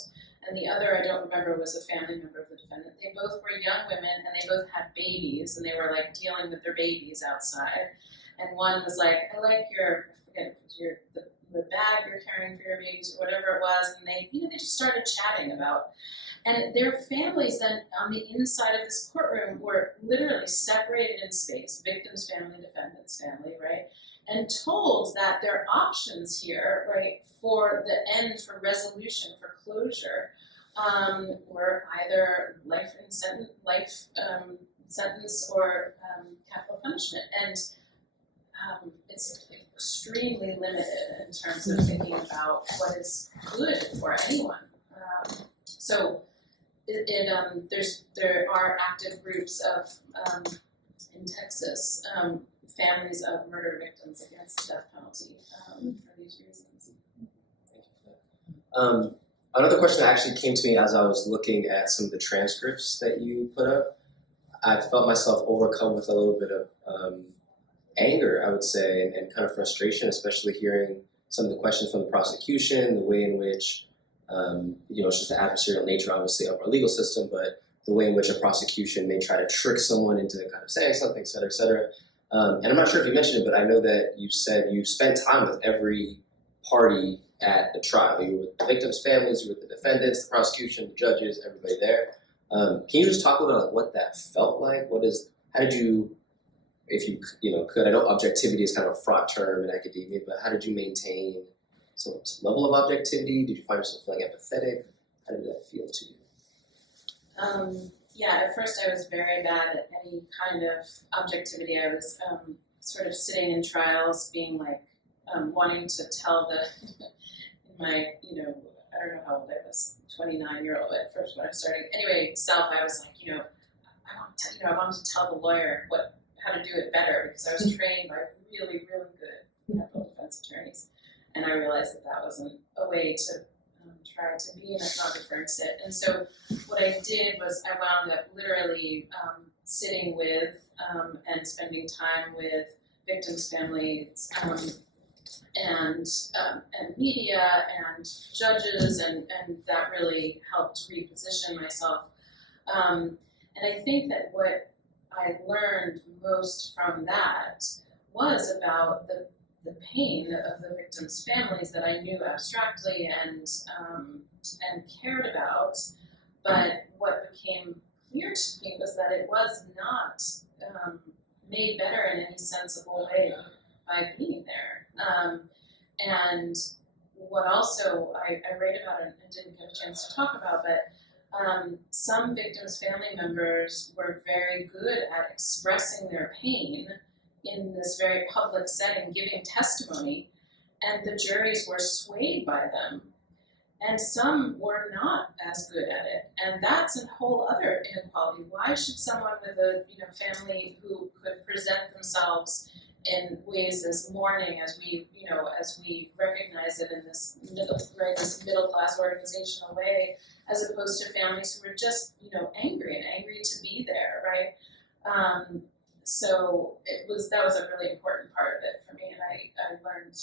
and the other, I don't remember, was a family member of the defendant. They both were young women, and they both had babies, and they were like dealing with their babies outside. And one was like, I like the bag you're carrying for your babies, or whatever it was, and they just started chatting about. And their families then, on the inside of this courtroom, were literally separated in space, victim's family, defendant's family, right? And told that their options here, right, for the end, for resolution, for closure, were either life sentence or capital punishment. And it's extremely limited in terms of thinking about what is good for anyone. So there are active groups of in Texas. Families of murder victims against the death penalty for these reasons. Another question that actually came to me as I was looking at some of the transcripts that you put up, I felt myself overcome with a little bit of anger, I would say, and kind of frustration, especially hearing some of the questions from the prosecution, the way in which, it's just the adversarial nature, obviously, of our legal system, but the way in which a prosecution may try to trick someone into kind of saying something, et cetera, et cetera. And I'm not sure if you mentioned it, but I know that you said you spent time with every party at the trial. You were with the victims' families, you were with the defendants, the prosecution, the judges, everybody there. Can you just talk about like what that felt like? How did you, if you could, I know objectivity is kind of a fraught term in academia, but how did you maintain some level of objectivity? Did you find yourself feeling empathetic? How did that feel to you? Yeah, at first I was very bad at any kind of objectivity. I was sort of sitting in trials, being like, wanting to tell my, I don't know how old I was, 29-year-old at first when I was starting. Anyway, I was like, I wanted to tell the lawyer how to do it better because I was trained by really, really good capital defense attorneys. And I realized that wasn't a way to try to be an ethnographer and sit. And so what I did was I wound up literally sitting with and spending time with victims' families and media and judges, and that really helped reposition myself. And I think that what I learned most from that was about the pain of the victims' families that I knew abstractly and cared about, but what became clear to me was that it was not made better in any sensible way by being there. And what also I write about and didn't get a chance to talk about, but some victims' family members were very good at expressing their pain in this very public setting, giving testimony, and the juries were swayed by them. And some were not as good at it, and that's a whole other inequality. Why should someone with a family who could present themselves in ways as mourning, as we recognize it in this middle class organizational way, as opposed to families who were just angry to be there, right? So that was a really important part of it for me, and I learned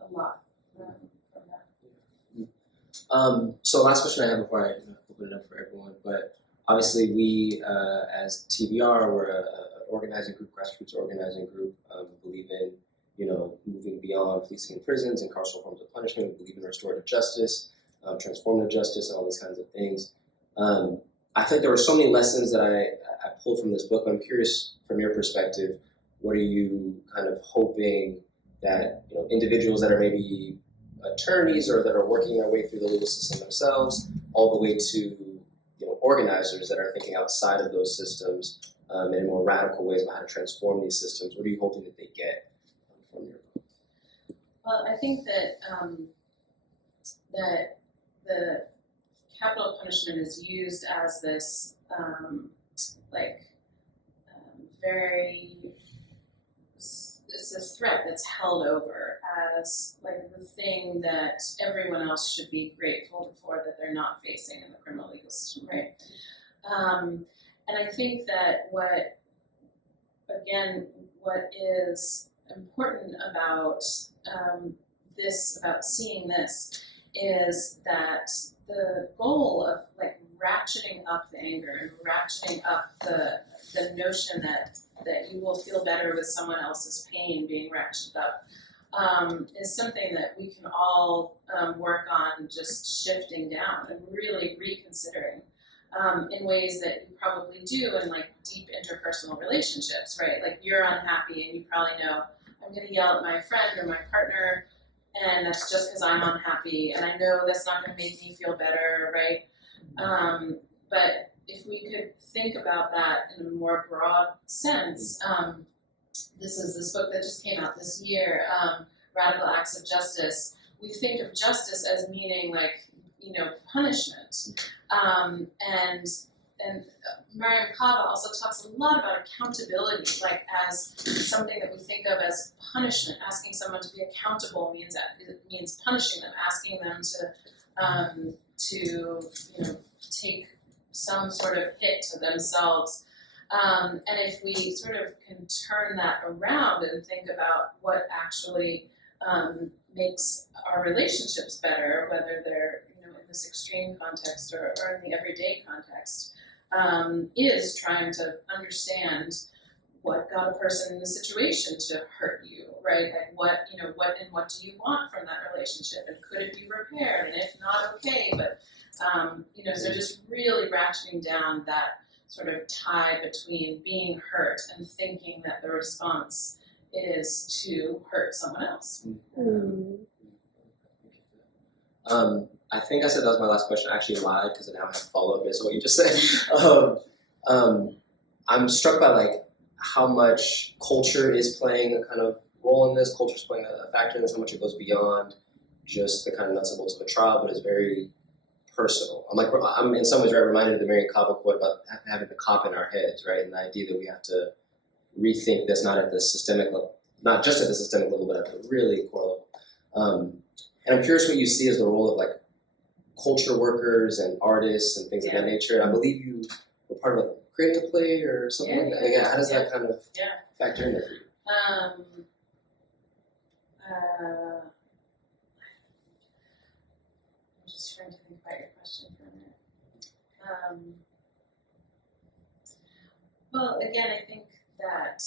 a lot from that. So last question I have before I open it up for everyone, but obviously we as TBR, we're an organizing group, grassroots organizing group, believe in moving beyond policing in prisons and carceral forms of punishment. We believe in restorative justice, transformative justice, and all these kinds of things. I think there were so many lessons that I pulled from this book. I'm curious, from your perspective, what are you kind of hoping that individuals that are maybe attorneys or that are working their way through the legal system themselves, all the way to organizers that are thinking outside of those systems in more radical ways about how to transform these systems? What are you hoping that they get from your book? Well, I think that that the capital punishment is used as this very, it's a threat that's held over as like the thing that everyone else should be grateful for that they're not facing in the criminal legal system, right? And I think that what is important about about seeing this is that the goal of ratcheting up the anger and ratcheting up the notion that you will feel better with someone else's pain being ratcheted up is something that we can all work on just shifting down and really reconsidering in ways that you probably do in deep interpersonal relationships, right? Like you're unhappy and you probably know, I'm gonna yell at my friend or my partner and that's just because I'm unhappy and I know that's not gonna make me feel better, right? But if we could think about that in a more broad sense, this is this book that just came out this year, Radical Acts of Justice. We think of justice as meaning punishment. And Mariam Kaba also talks a lot about accountability, as something that we think of as punishment. Asking someone to be accountable means punishing them, asking them to take some sort of hit to themselves. And if we sort of can turn that around and think about what actually makes our relationships better, whether they're in this extreme context or in the everyday context, is trying to understand what got a person in the situation to hurt you, right? Like what do you want from that relationship, and could it be repaired, and if not, okay, but so just really ratcheting down that sort of tie between being hurt and thinking that the response is to hurt someone else. I think I said that was my last question. I actually lied because I now have follow-up based on what you just said. I'm struck by like how much culture is playing a kind of role in this. Culture is playing a factor in this. How much it goes beyond just the kind of nuts and bolts of a trial, but it's very personal. I'm in some ways reminded of the Marion Cobble quote about having the cop in our heads, right? And the idea that we have to rethink this not at the systemic level, not just at the systemic level, but at the really core level. And I'm curious what you see as the role of like culture workers and artists and things of that nature. And I believe you were part of a creative play or something like that. Again, how does that kind of factor in there for you? I'm just trying to think about your question for a minute. Well, again, I think that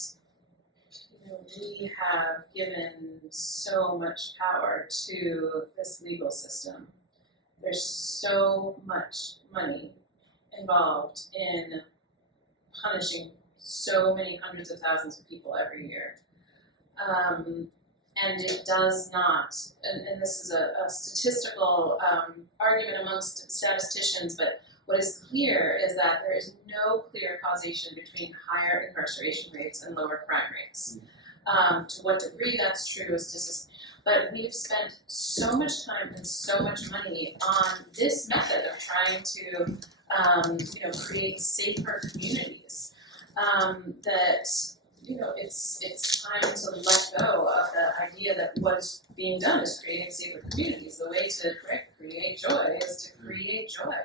we have given so much power to this legal system. There's so much money involved in punishing so many hundreds of thousands of people every year. And it does not, and this is a statistical argument amongst statisticians, but what is clear is that there is no clear causation between higher incarceration rates and lower crime rates. To what degree that's true is just, but we've spent so much time and so much money on this method of trying to, create safer communities, that it's time to let go of the idea that what's being done is creating safer communities. The way to create joy is to create joy.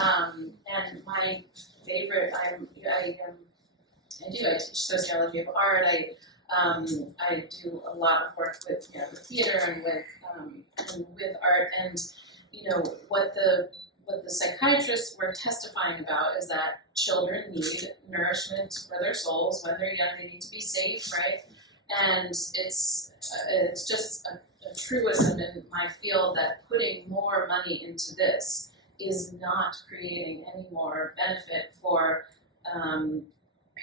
And my favorite, I teach sociology of art. I do a lot of work with theater and with art, and what the psychiatrists were testifying about is that children need nourishment for their souls when they're young. They need to be safe, right? And it's just a truism in my field that putting more money into this is not creating any more benefit for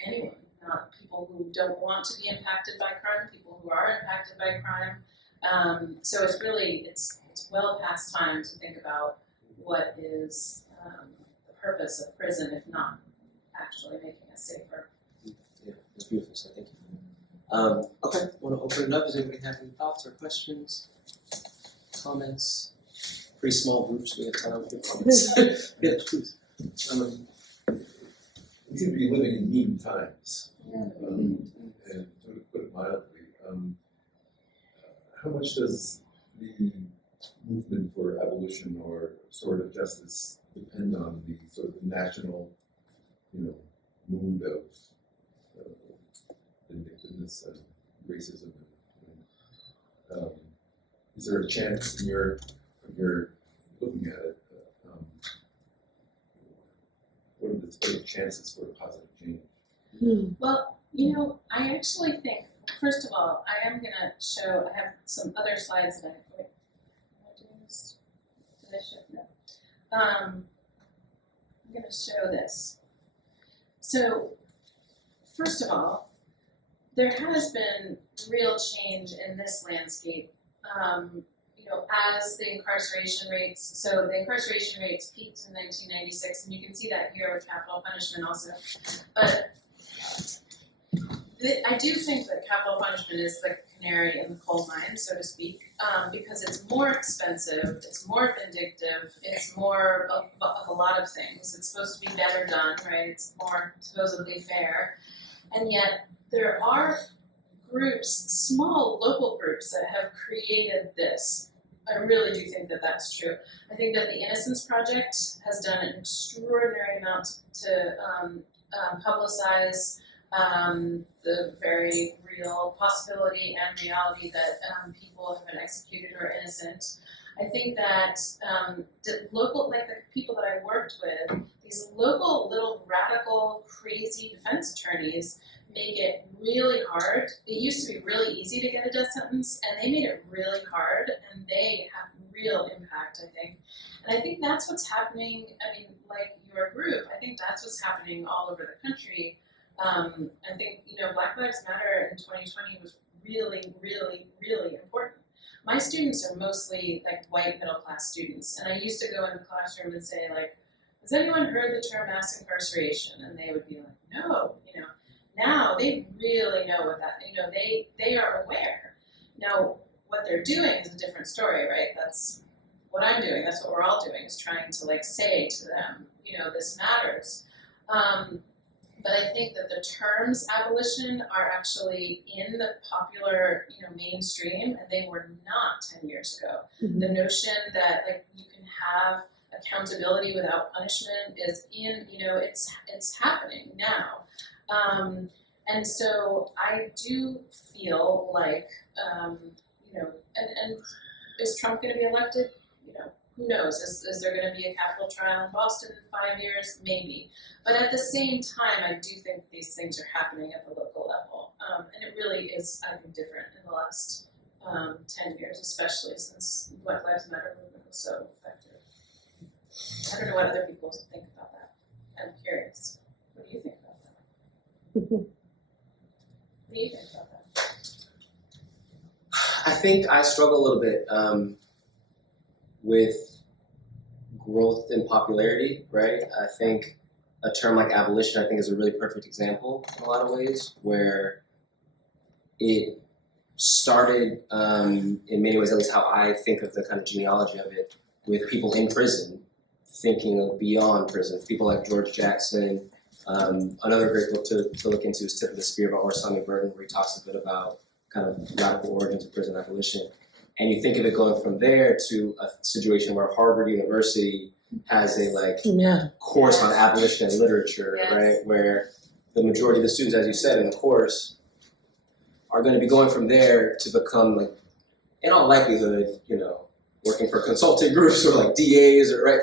anyone. Not people who don't want to be impacted by crime, people who are impacted by crime. So it's well past time to think about what is the purpose of prison, if not actually making us safer. Yeah, it's beautiful, so thank you. Okay, I want to open it up. Does anybody have any thoughts or questions, comments? Pretty small groups, we have time for comments. Yeah, please. We seem to be living in mean times, and to put it mildly, how much does the movement for abolition or restorative justice depend on the sort of national, mood of vindictiveness and racism? Is there a chance, when you're looking at it, what are the chances for a positive change? Well, I actually think, first of all, I am going to show, I have some other slides that am I doing this? Did I show? No. I'm going to show this. So, first of all, there has been real change in this landscape. As the incarceration rates peaked in 1996, and you can see that here with capital punishment also. But I do think that capital punishment is the canary in the coal mine, so to speak, because it's more expensive, it's more vindictive, it's more of a lot of things. It's supposed to be better done, right? It's more supposedly fair. And yet there are groups, small local groups, that have created this. I really do think that that's true. I think that the Innocence Project has done an extraordinary amount to publicize the very real possibility and reality that people have been executed or innocent. I think that the people that I worked with, these local little radical crazy defense attorneys make it really hard. It used to be really easy to get a death sentence, and they made it really hard, and they have real impact, I think. And I think that's what's happening, I mean, like your group, I think that's what's happening all over the country. I think, Black Lives Matter in 2020 was really, really, really important. My students are mostly like white middle class students, and I used to go in the classroom and say like, has anyone heard the term mass incarceration? And they would be like, no, Now they really know what that, they are aware. Now, what they're doing is a different story, right? That's what I'm doing, that's what we're all doing, is trying to like say to them, this matters. But I think that the terms abolition are actually in the popular, mainstream, and they were not 10 years ago. Mhm. The notion that like you can have accountability without punishment is in, it's happening now. And so I do feel like, and is Trump going to be elected? Who knows? Is there going to be a capital trial in Boston in 5 years? Maybe. But at the same time, I do think these things are happening at the local level. And it really is, I think, different in the last 10 years, especially since Black Lives Matter movement was so effective. I don't know what other people think about that. I'm curious. What do you think about that? What do you think about that? I think I struggle a little bit with growth in popularity, right? I think a term like abolition, I think, is a really perfect example in a lot of ways, where it started, in many ways, at least how I think of the kind of genealogy of it, with people in prison thinking of beyond prison. People like George Jackson. Another great book to look into is Tip of the Spear by Orsami Burton, where he talks a bit about kind of radical origins of prison abolition. And you think of it going from there to a situation where Harvard University has a course on abolition and literature, Yes. right? Where the majority of the students, as you said, in the course are going to be going from there to become, like, in all likelihood, working for consulting groups or like DAs, or right,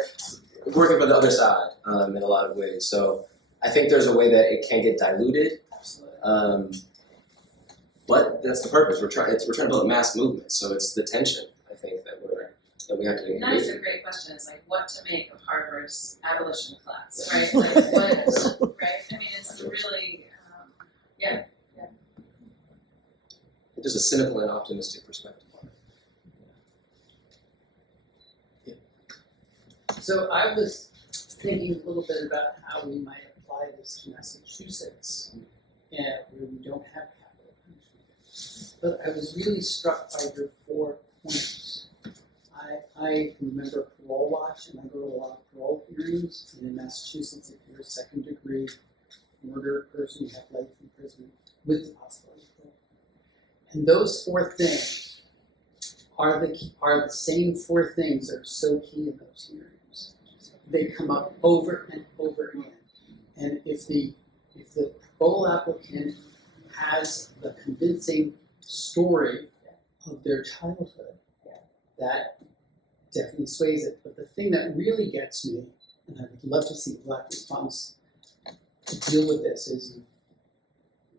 working for the other side in a lot of ways. So I think there's a way that it can get diluted. Absolutely. But that's the purpose. We're trying to build a mass movement, so it's the tension, I think, that we have to engage. That is a great question. Is like what to make of Harvard's abolition class, right? Like what, right? I mean, it's really, There's a cynical and optimistic perspective on it. So I was thinking a little bit about how we might apply this to Massachusetts, where we don't have capital punishment. But I was really struck by your 4 points. I remember parole watch, and I go to a lot of parole hearings. And in Massachusetts, if you're a second-degree murder person, you have life in prison with the possibility of parole. And those 4 things are the same 4 things that are so key in those hearings. They come up over and over again. And if the parole applicant has the convincing story of their childhood, that definitely sways it. But the thing that really gets me, and I would love to see a Black response to deal with this, is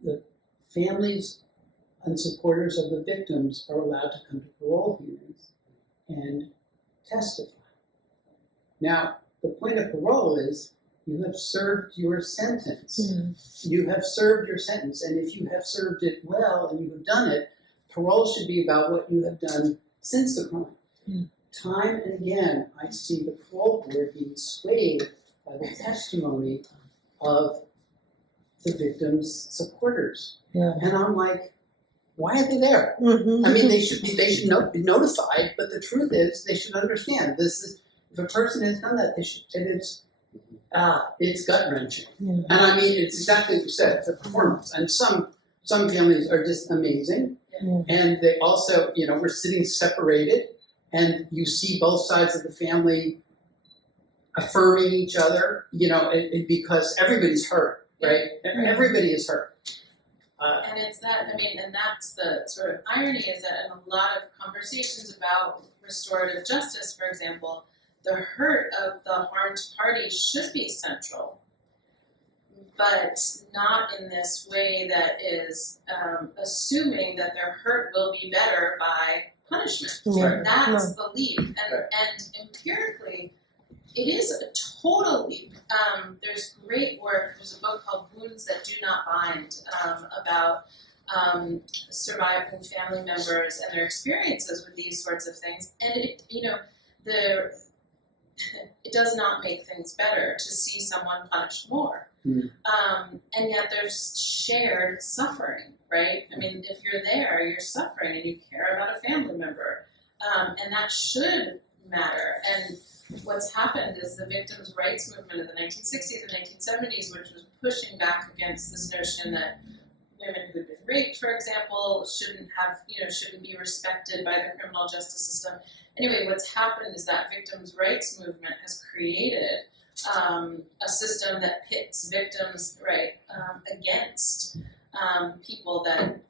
the families and supporters of the victims are allowed to come to parole hearings and testify. Now, the point of parole is you have served your sentence. Yeah. You have served your sentence, and if you have served it well and you have done it, parole should be about what you have done since the crime. Yeah. Time and again, I see the parole board being swayed by the testimony of the victim's supporters. Yeah. And I'm like, why are they there? Mhm. I mean, they should be be notified, but the truth is, they should understand this is, if a person has done that, they should, and it's gut wrenching. Yeah. And I mean, it's exactly what you said, it's a performance. And some families are just amazing. Yeah. And they also, we're sitting separated, and you see both sides of the family affirming each other, because everybody's hurt, right? Everybody is hurt. and it's that, and that's the sort of irony, is that in a lot of conversations about restorative justice, for example, the hurt of the harmed party should be central. but not in this way that is assuming that their hurt will be better by punishment. Yeah. That's the leap, and empirically, it is a total leap. There's great work. There's a book called Wounds That Do Not Bind about surviving family members and their experiences with these sorts of things, and it does not make things better to see someone punished more. And yet there's shared suffering, right? I mean, if you're there, you're suffering and you care about a family member, and that should matter. And what's happened is the victims' rights movement of the 1960s and 1970s, which was pushing back against this notion that women who'd been raped, for example, shouldn't be respected by the criminal justice system. Anyway, what's happened is that victims' rights movement has created a system that pits victims against people that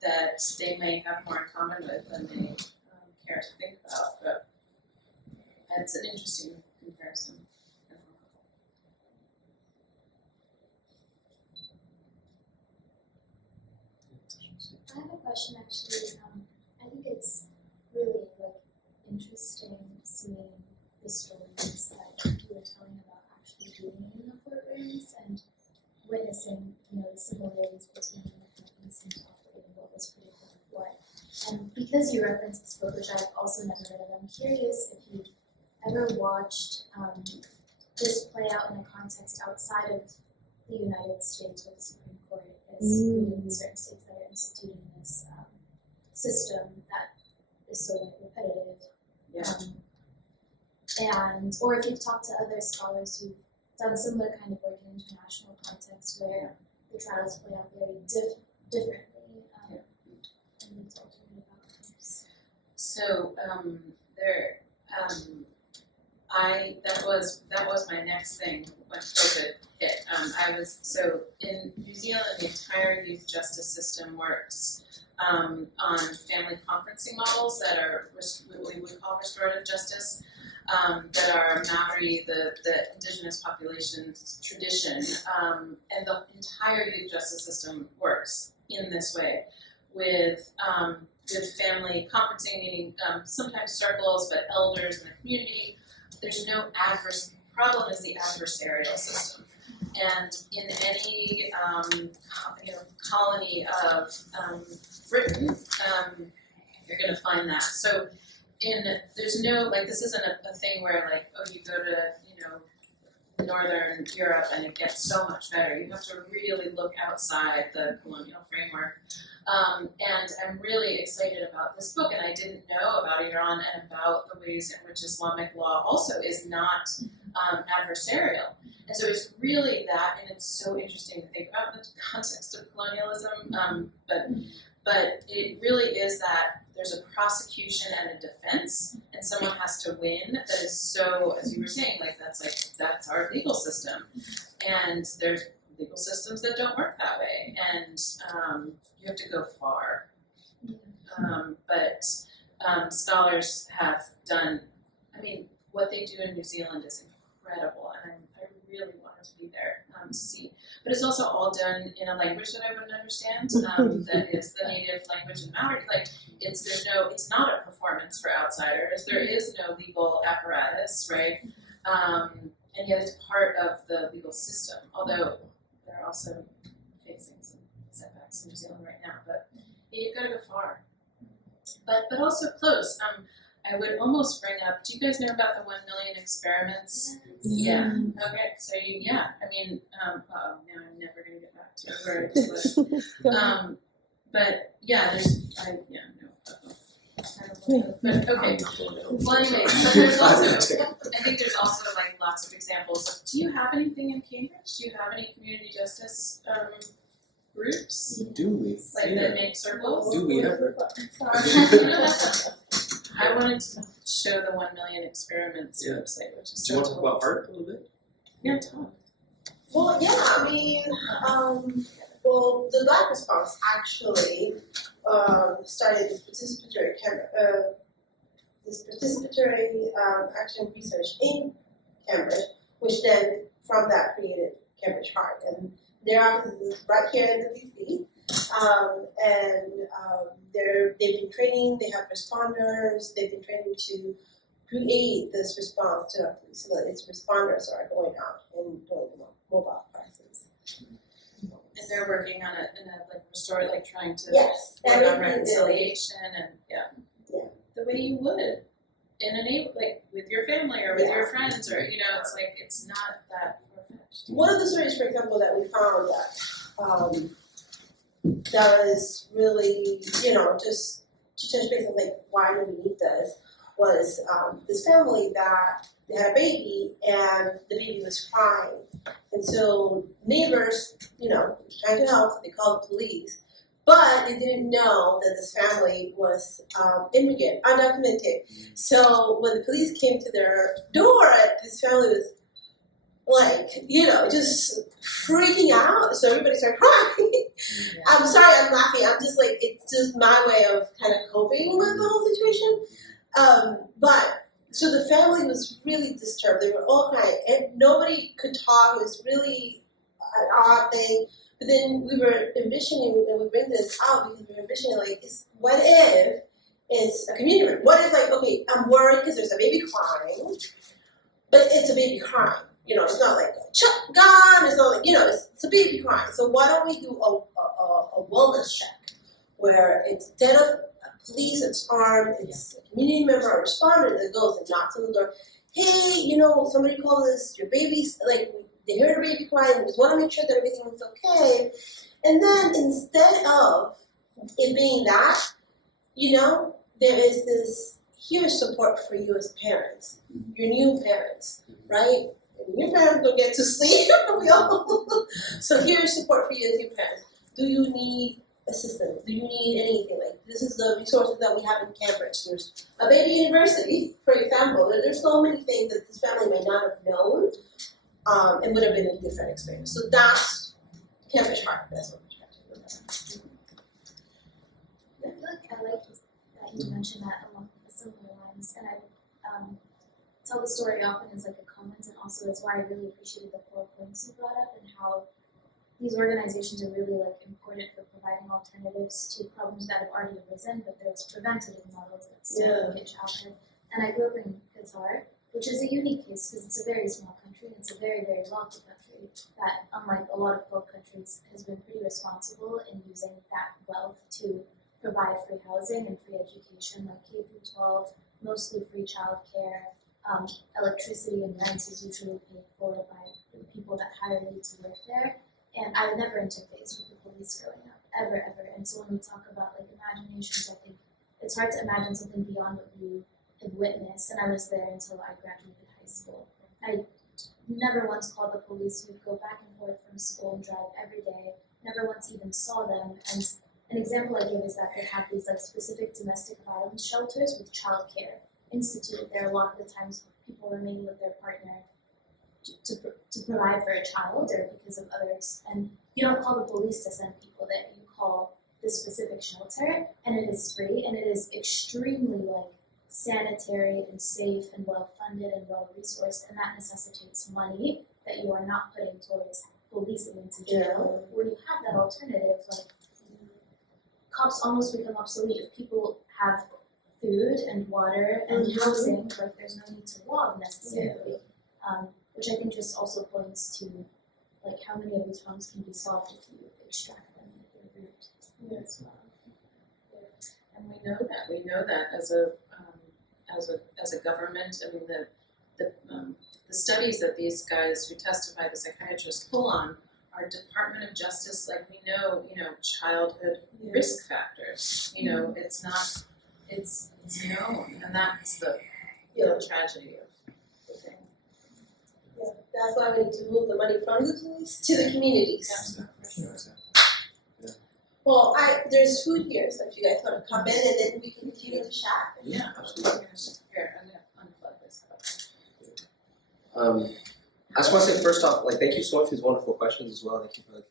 they may have more in common with than they care to think about. But it's an interesting comparison. I have a question actually. I think it's really interesting seeing the stories that you were telling about actually being in the courtrooms and witnessing, the similarities between the companies and operating what was predicted of what. And because you referenced this book, which I've also never read, and I'm curious if you've ever watched this play out in a context outside of the United States, where the Supreme Court is creating certain states that are instituting this system that is so repetitive. Or if you've talked to other scholars who've done similar kind of work in international context where the trials play out very differently. And we've talked a bit about this. So that was my next thing when COVID hit. In New Zealand, the entire youth justice system works on family conferencing models that are what we would call restorative justice, that are Maori, the indigenous population's tradition, and the entire youth justice system works in this way with family conferencing, meaning sometimes circles, but elders in the community. There's no problem is the adversarial system. And in any colony of Britain, you're going to find that. So there's no, this isn't a thing where you go to, Northern Europe and it gets so much better. You have to really look outside the colonial framework. And I'm really excited about this book, and I didn't know about Iran and about the ways in which Islamic law also is not adversarial. And so it's really that, and it's so interesting to think about in the context of colonialism, but it really is that there's a prosecution and a defense, and someone has to win. That is so, as you were saying, that's our legal system. And there's legal systems that don't work that way, and you have to go far. But scholars have done, what they do in New Zealand is incredible, and I really wanted to be there to see. But it's also all done in a language that I wouldn't understand, that is the native language in Maori. It's not a performance for outsiders. There is no legal apparatus, right? And yet it's part of the legal system, although they're also facing some setbacks in New Zealand right now. But you've got to go far, but also close. I would almost bring up, do you guys know about the 1 million experiments? Yeah. Okay, so now I'm never going to get back to where it was. But yeah, but okay. Well, anyway, but there's also, I think there's also lots of examples. Do you have anything in Cambridge? Do you have any community justice groups? Do we? That make circles? Do we ever? I wanted to show the 1 million experiments website, which is Do you want to talk about art a little bit? Yeah, talk. Well, yeah, the Black Response actually started this participatory action research in Cambridge, which then from that created Cambridge Heart, and their office is right here in the DC. They've been training, they have responders, they've been training to create this response to our police so that its responders are going out and doing mobile crisis. And they're working on it in a like restore, like trying to Yes, work on everything reconciliation and the way you would in a neighbor, like with your family or with your friends, or it's like it's not that far-fetched. One of the stories, for example, that we found that was really, just to touch base on like why do we need this, was this family that they had a baby and the baby was crying. And so neighbors, trying to help, they called the police. But they didn't know that this family was immigrant, undocumented. So when the police came to their door, this family was like, just freaking out. So everybody started crying. I'm sorry, I'm laughing. I'm just like, it's just my way of kind of coping with the whole situation. So the family was really disturbed. They were all crying, and nobody could talk. It was really an odd thing. But then we were envisioning, and we bring this out because we were envisioning, like, what if it's a community room? What if, like, okay, I'm worried because there's a baby crying, but it's a baby crying. It's not like a gun. It's not like, it's a baby crying. So why don't we do a wellness check where instead of a police that's armed, it's a community member or responder that goes and knocks on the door. Hey, somebody called us. Your baby's like. They heard a baby crying, we just want to make sure that everything was okay. And then instead of it being that, there is this, here's support for you as parents, your new parents, right? And your parents don't get to sleep, so here's support for you as your parents. Do you need assistance? Do you need anything? Like, this is the resources that we have in Cambridge. There's a baby university, for example. There's so many things that this family may not have known. It would have been a different experience. So that's Cambridge Heart. That's what we're trying to do. I feel like I like that you mentioned that along similar lines, and I tell the story often as like a comment, and also that's why I really appreciated the 4 points you brought up and how these organizations are really like important for providing alternatives to problems that have already arisen, but there's preventative models that still look at childhood. And I grew up in Qatar, which is a unique case because it's a very small country and it's a very, very wealthy country that, unlike a lot of Gulf countries, has been pretty responsible in using that wealth to provide free housing and free education, like K through 12, mostly free childcare. Electricity and rent is usually paid for by the people that hire you to live there. And I would never interface with the police growing up, ever. And so when we talk about like imaginations, I think it's hard to imagine something beyond what you have witnessed, and I was there until I graduated high school. I never once called the police. We'd go back and forth from school and drive every day. Never once even saw them. And an example I give is that they have these like specific domestic violence shelters with childcare instituted there. A lot of the times people remain with their partner to provide for a child or because of others. And you don't call the police to send people there. You call this specific shelter, and it is free, and it is extremely like sanitary and safe and well funded and well resourced, and that necessitates money that you are not putting towards policing into jail. When you have that alternative, like cops almost become obsolete. If people have food and water and housing, like there's no need to rob necessarily. Which I think just also points to like how many of these problems can be solved if you extract them at their root. Yes. And we know that as a government. I mean the studies that these guys who testify, the psychiatrists, pull on are Department of Justice. Like we know childhood risk factors. It's not. It's known, and that's the tragedy of the thing. Yeah, that's why we need to move the money from the police to the communities. Yeah. Well, there's food here, so if you guys want to come in and then we can continue to chat. Yeah, absolutely. Here, I'm gonna unplug this. I just want to say first off, like, thank you so much for these wonderful questions as well. Thank you for